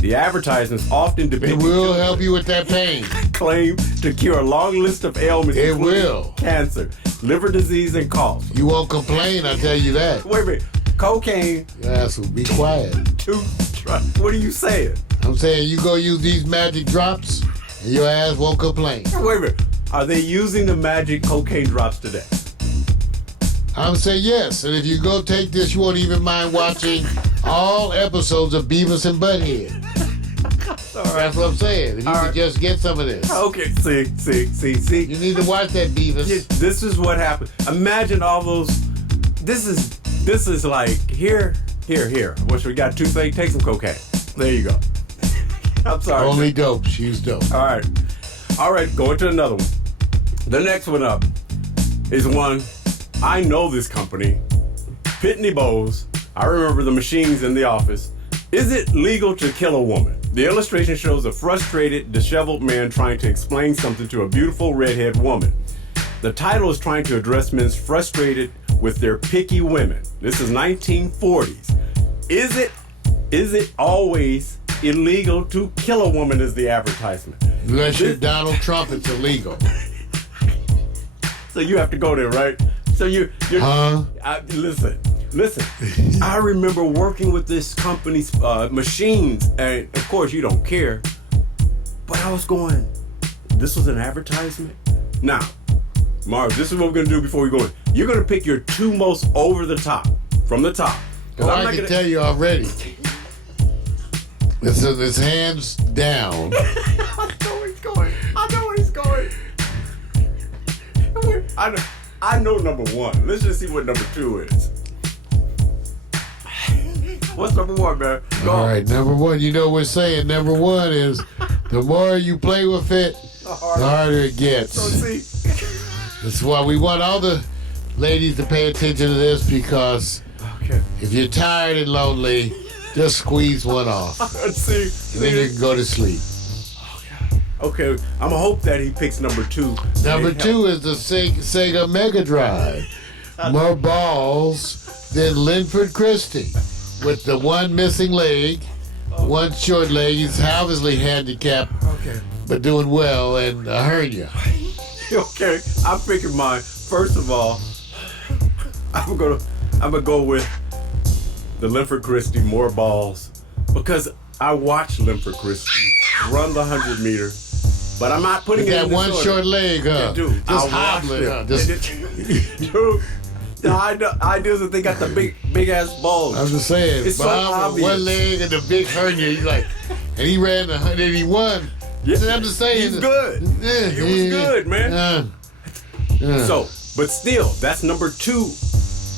The advertisements often It depict will help you with that pain. claim to cure a long list of ailments, It including will. cancer, liver disease, and cough. You won't complain, I tell you that. Wait a minute, cocaine, Yeah, so be quiet. tooth drop. What are you saying? I'm saying you go use these magic drops and your ass won't complain. Wait a minute, are they using the magic cocaine drops today? I'm saying yes, and if you go take this, you won't even mind watching all episodes of Beavis and Butthead. That's what I'm saying. If you could just get some of this. Okay, see. You need to watch that, Beavis. This is what happened. Imagine all those. This is like here. What we got? Toothache. Take some cocaine. There you go. I'm sorry. Only dope. She's dope. All right. Going to another one. The next one up is one. I know this company, Pitney Bowes. I remember the machines in the office. Is it legal to kill a woman? The illustration shows a frustrated, disheveled man trying to explain something to a beautiful redhead woman. The title is trying to address men's frustrated with their picky women. This is 1940s. Is it always illegal to kill a woman? Is the advertisement. Unless you're Donald Trump, it's illegal. So you have to go there, right? So you're Huh? Listen. I remember working with this company's machines, and of course you don't care. But I was going, this was an advertisement? Now, Marv, this is what we're gonna do before we go in. You're gonna pick your two most over the top, from the top. Well, I can tell you already. It's hands down. I know where he's going. I know number one. Let's just see what number two is. What's number one, man? Go All on. right, number one, you know what we're saying. Number one is the more you play with it, the harder it gets. So see, That's why we want all the ladies to pay attention to this, because okay. if you're tired and lonely, just squeeze one off. Let's see. And then you can go to sleep. Okay, I'm gonna hope that he picks number two. Number two is the Sega Mega Drive. More balls than Linford Christie, with the one missing leg, one short leg. He's obviously handicapped, Okay. but doing well, and a hernia. Okay, I'm picking mine. First of all, I'm gonna go with the Linford Christie more balls, because I watched Linford Christie run the 100 meter, but I'm not putting With it that in this one order. short leg, huh? Yeah, dude, Just I hobbling, huh? watched it. Dude, the idea is that they got the big ass balls. I'm just saying, It's so Bob with obvious. one leg and the big hernia. He's like, and he ran the 100 and he won. Yeah, I'm just saying. he's good. He was good, man. So, but still, that's number two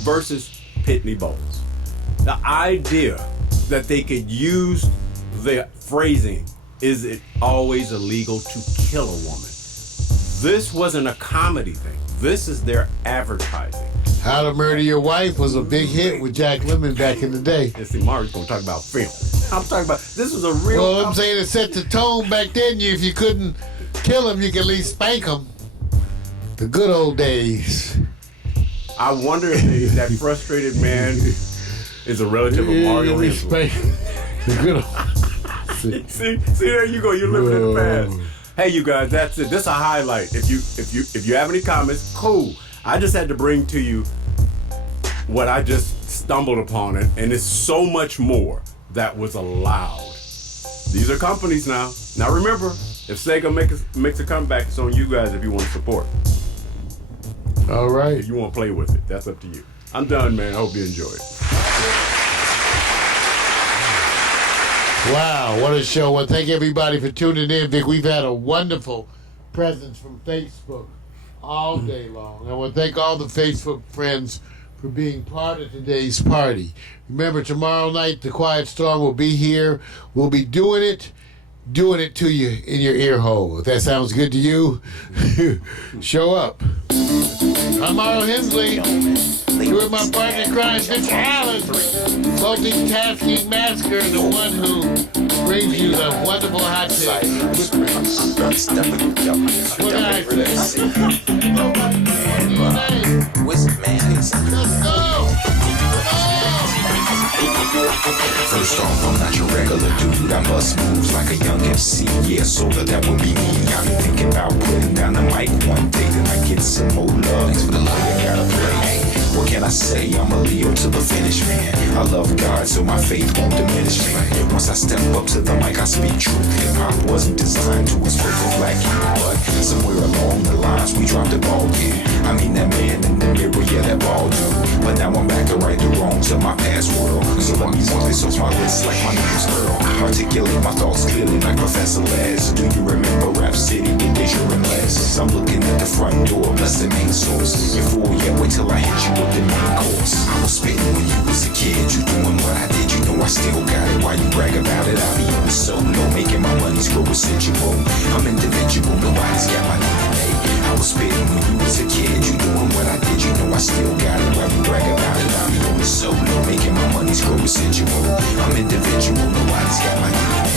versus Pitney Bowes. The idea that they could use the phrasing, is it always illegal to kill a woman? This wasn't a comedy thing. This is their advertising. How to Murder Your Wife was a big hit with Jack Lemmon back in the day. And see, Mario's gonna talk about film. I'm talking about, this was a real... Well, I'm saying it set the tone back then. If you couldn't kill him, you could at least spank him. The good old days. I wonder if that frustrated man is a relative of Mario Yeah, Hensel. the good old... See, there you go. You're living in the past. Hey, you guys, that's it. This is a highlight. If you have any comments, cool. I just had to bring to you what I just stumbled upon, and it's so much more. that was allowed. These are companies now. Now remember, if Sega makes a comeback, it's on you guys if you want to support. All right. If you want to play with it, that's up to you. I'm done, man. I hope you enjoy it. Wow, what a show. Well, thank everybody for tuning in, Vic. We've had a wonderful presence from Facebook all day long. I want to thank all the Facebook friends for being part of today's party. Remember, tomorrow night, the Quiet Storm will be here. We'll be doing it to you in your ear hole. If that sounds good to you, show up. I'm Mario Hensley. Here with my partner in crime, Mr. Allen. Multitasking master, the one who brings you the wonderful hot takes. What I Let's go! First off, I'm not your regular dude. I bust moves like a young MC. Yeah, sorta, that would be me. I'm thinking about putting down the mic one day, then I get some more love. Thanks for the love I gotta play. What can I say? I'm a Leo to the finish, man. I love God, so my faith won't diminish, man. Once I step up to the mic, I speak truth. Hip-hop wasn't designed to expose the black youth, but somewhere along the lines, we dropped the ball, yeah. I mean, that man in the mirror, yeah, that ball dude. But now I'm back to right the wrongs of my past world. So let me walk this off my list like my name's Earl. Articulate my thoughts clearly like Professor Les. Do you remember Rap City with Deja and Les? I'm looking at the front door, plus the main source. Before, yeah, wait till I hit you with the main course. I was spitting when you was a kid. You doing what I did, you know I still got it. Why you brag about it? I be on the solo, making my money screw residual. I'm individual, nobody's got my DNA. I was spitting when you was a kid. You doing what I did, you know I still got it. Why you brag about it? I be on the solo, making my money screw residual. I'm individual, nobody's got my DNA.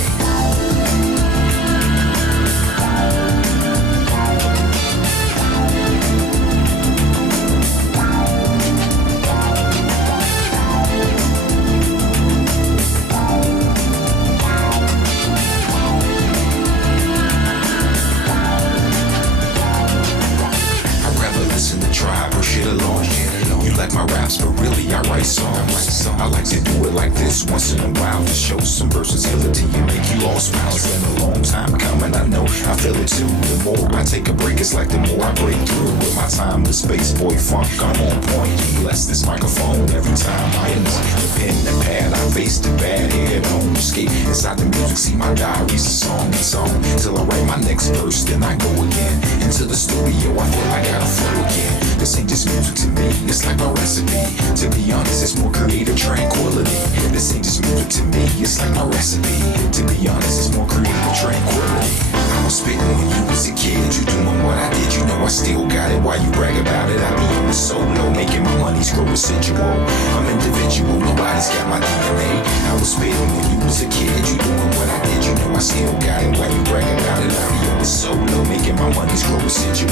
My raps, but really I write songs. I like to do it like this once in a while to show some versatility and make you all smile. It's been a long time coming, I know, I feel it too. The more I take a break, it's like the more I break through. With my timeless space boy funk, I'm on point. Bless this microphone every time I anoint the pen and pad. I face the bad head on escape inside the music. See my diary's a song and song till I write my next verse, then I go again into the studio. I feel I gotta flow again. This ain't just music to me, it's like a recipe. To be honest, it's more creative tranquility. This ain't just music to me, it's like my recipe. To be honest, it's more creative tranquility. I was spitting when you was a kid. You doing what I did, you know I still got it. Why you brag about it? I be on the solo, making my money screw residual. I'm individual, nobody's got my DNA. I was spitting when you was a kid. You doing what I did, you know I still got it. Why you brag about it? I be on the solo, making my money screw residual.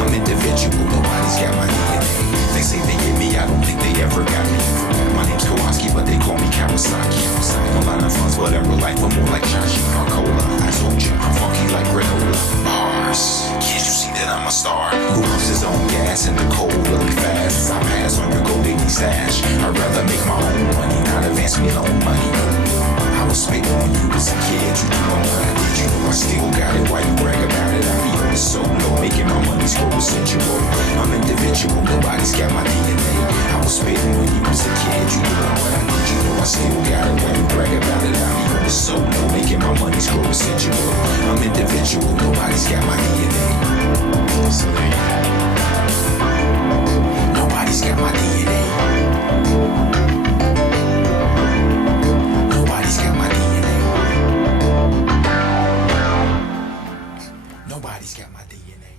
I'm individual, nobody's got my DNA. They say they get me, I don't think they ever got me. My name's Kowalski, but they call me Kawasaki. A lot of funds, but in real life, I'm more like Joshi Cola. I told you, I'm funky like granola. Bars, can't you see that I'm a star? Who loves his own gas in the cold really fast? As I pass on your gold digging stash. I'd rather make my own money, not advance me loan money. I was spitting when you was a kid. You doing what I did, you know I still got it. Why you brag about it? I be on the solo, making my money screw residual. I'm individual, nobody's got my DNA. I was spitting when you was a kid. You doing what I did, you know I still got it. Why you brag about it? I be on the solo, making my money screw residual. I'm individual, nobody's got my DNA. Nobody's got my DNA. Nobody's got my DNA. Nobody's got my DNA.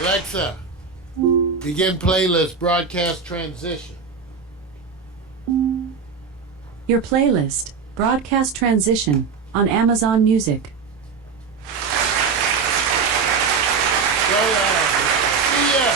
Alexa, begin playlist broadcast transition. Your playlist, Broadcast Transition, on Amazon Music. See ya.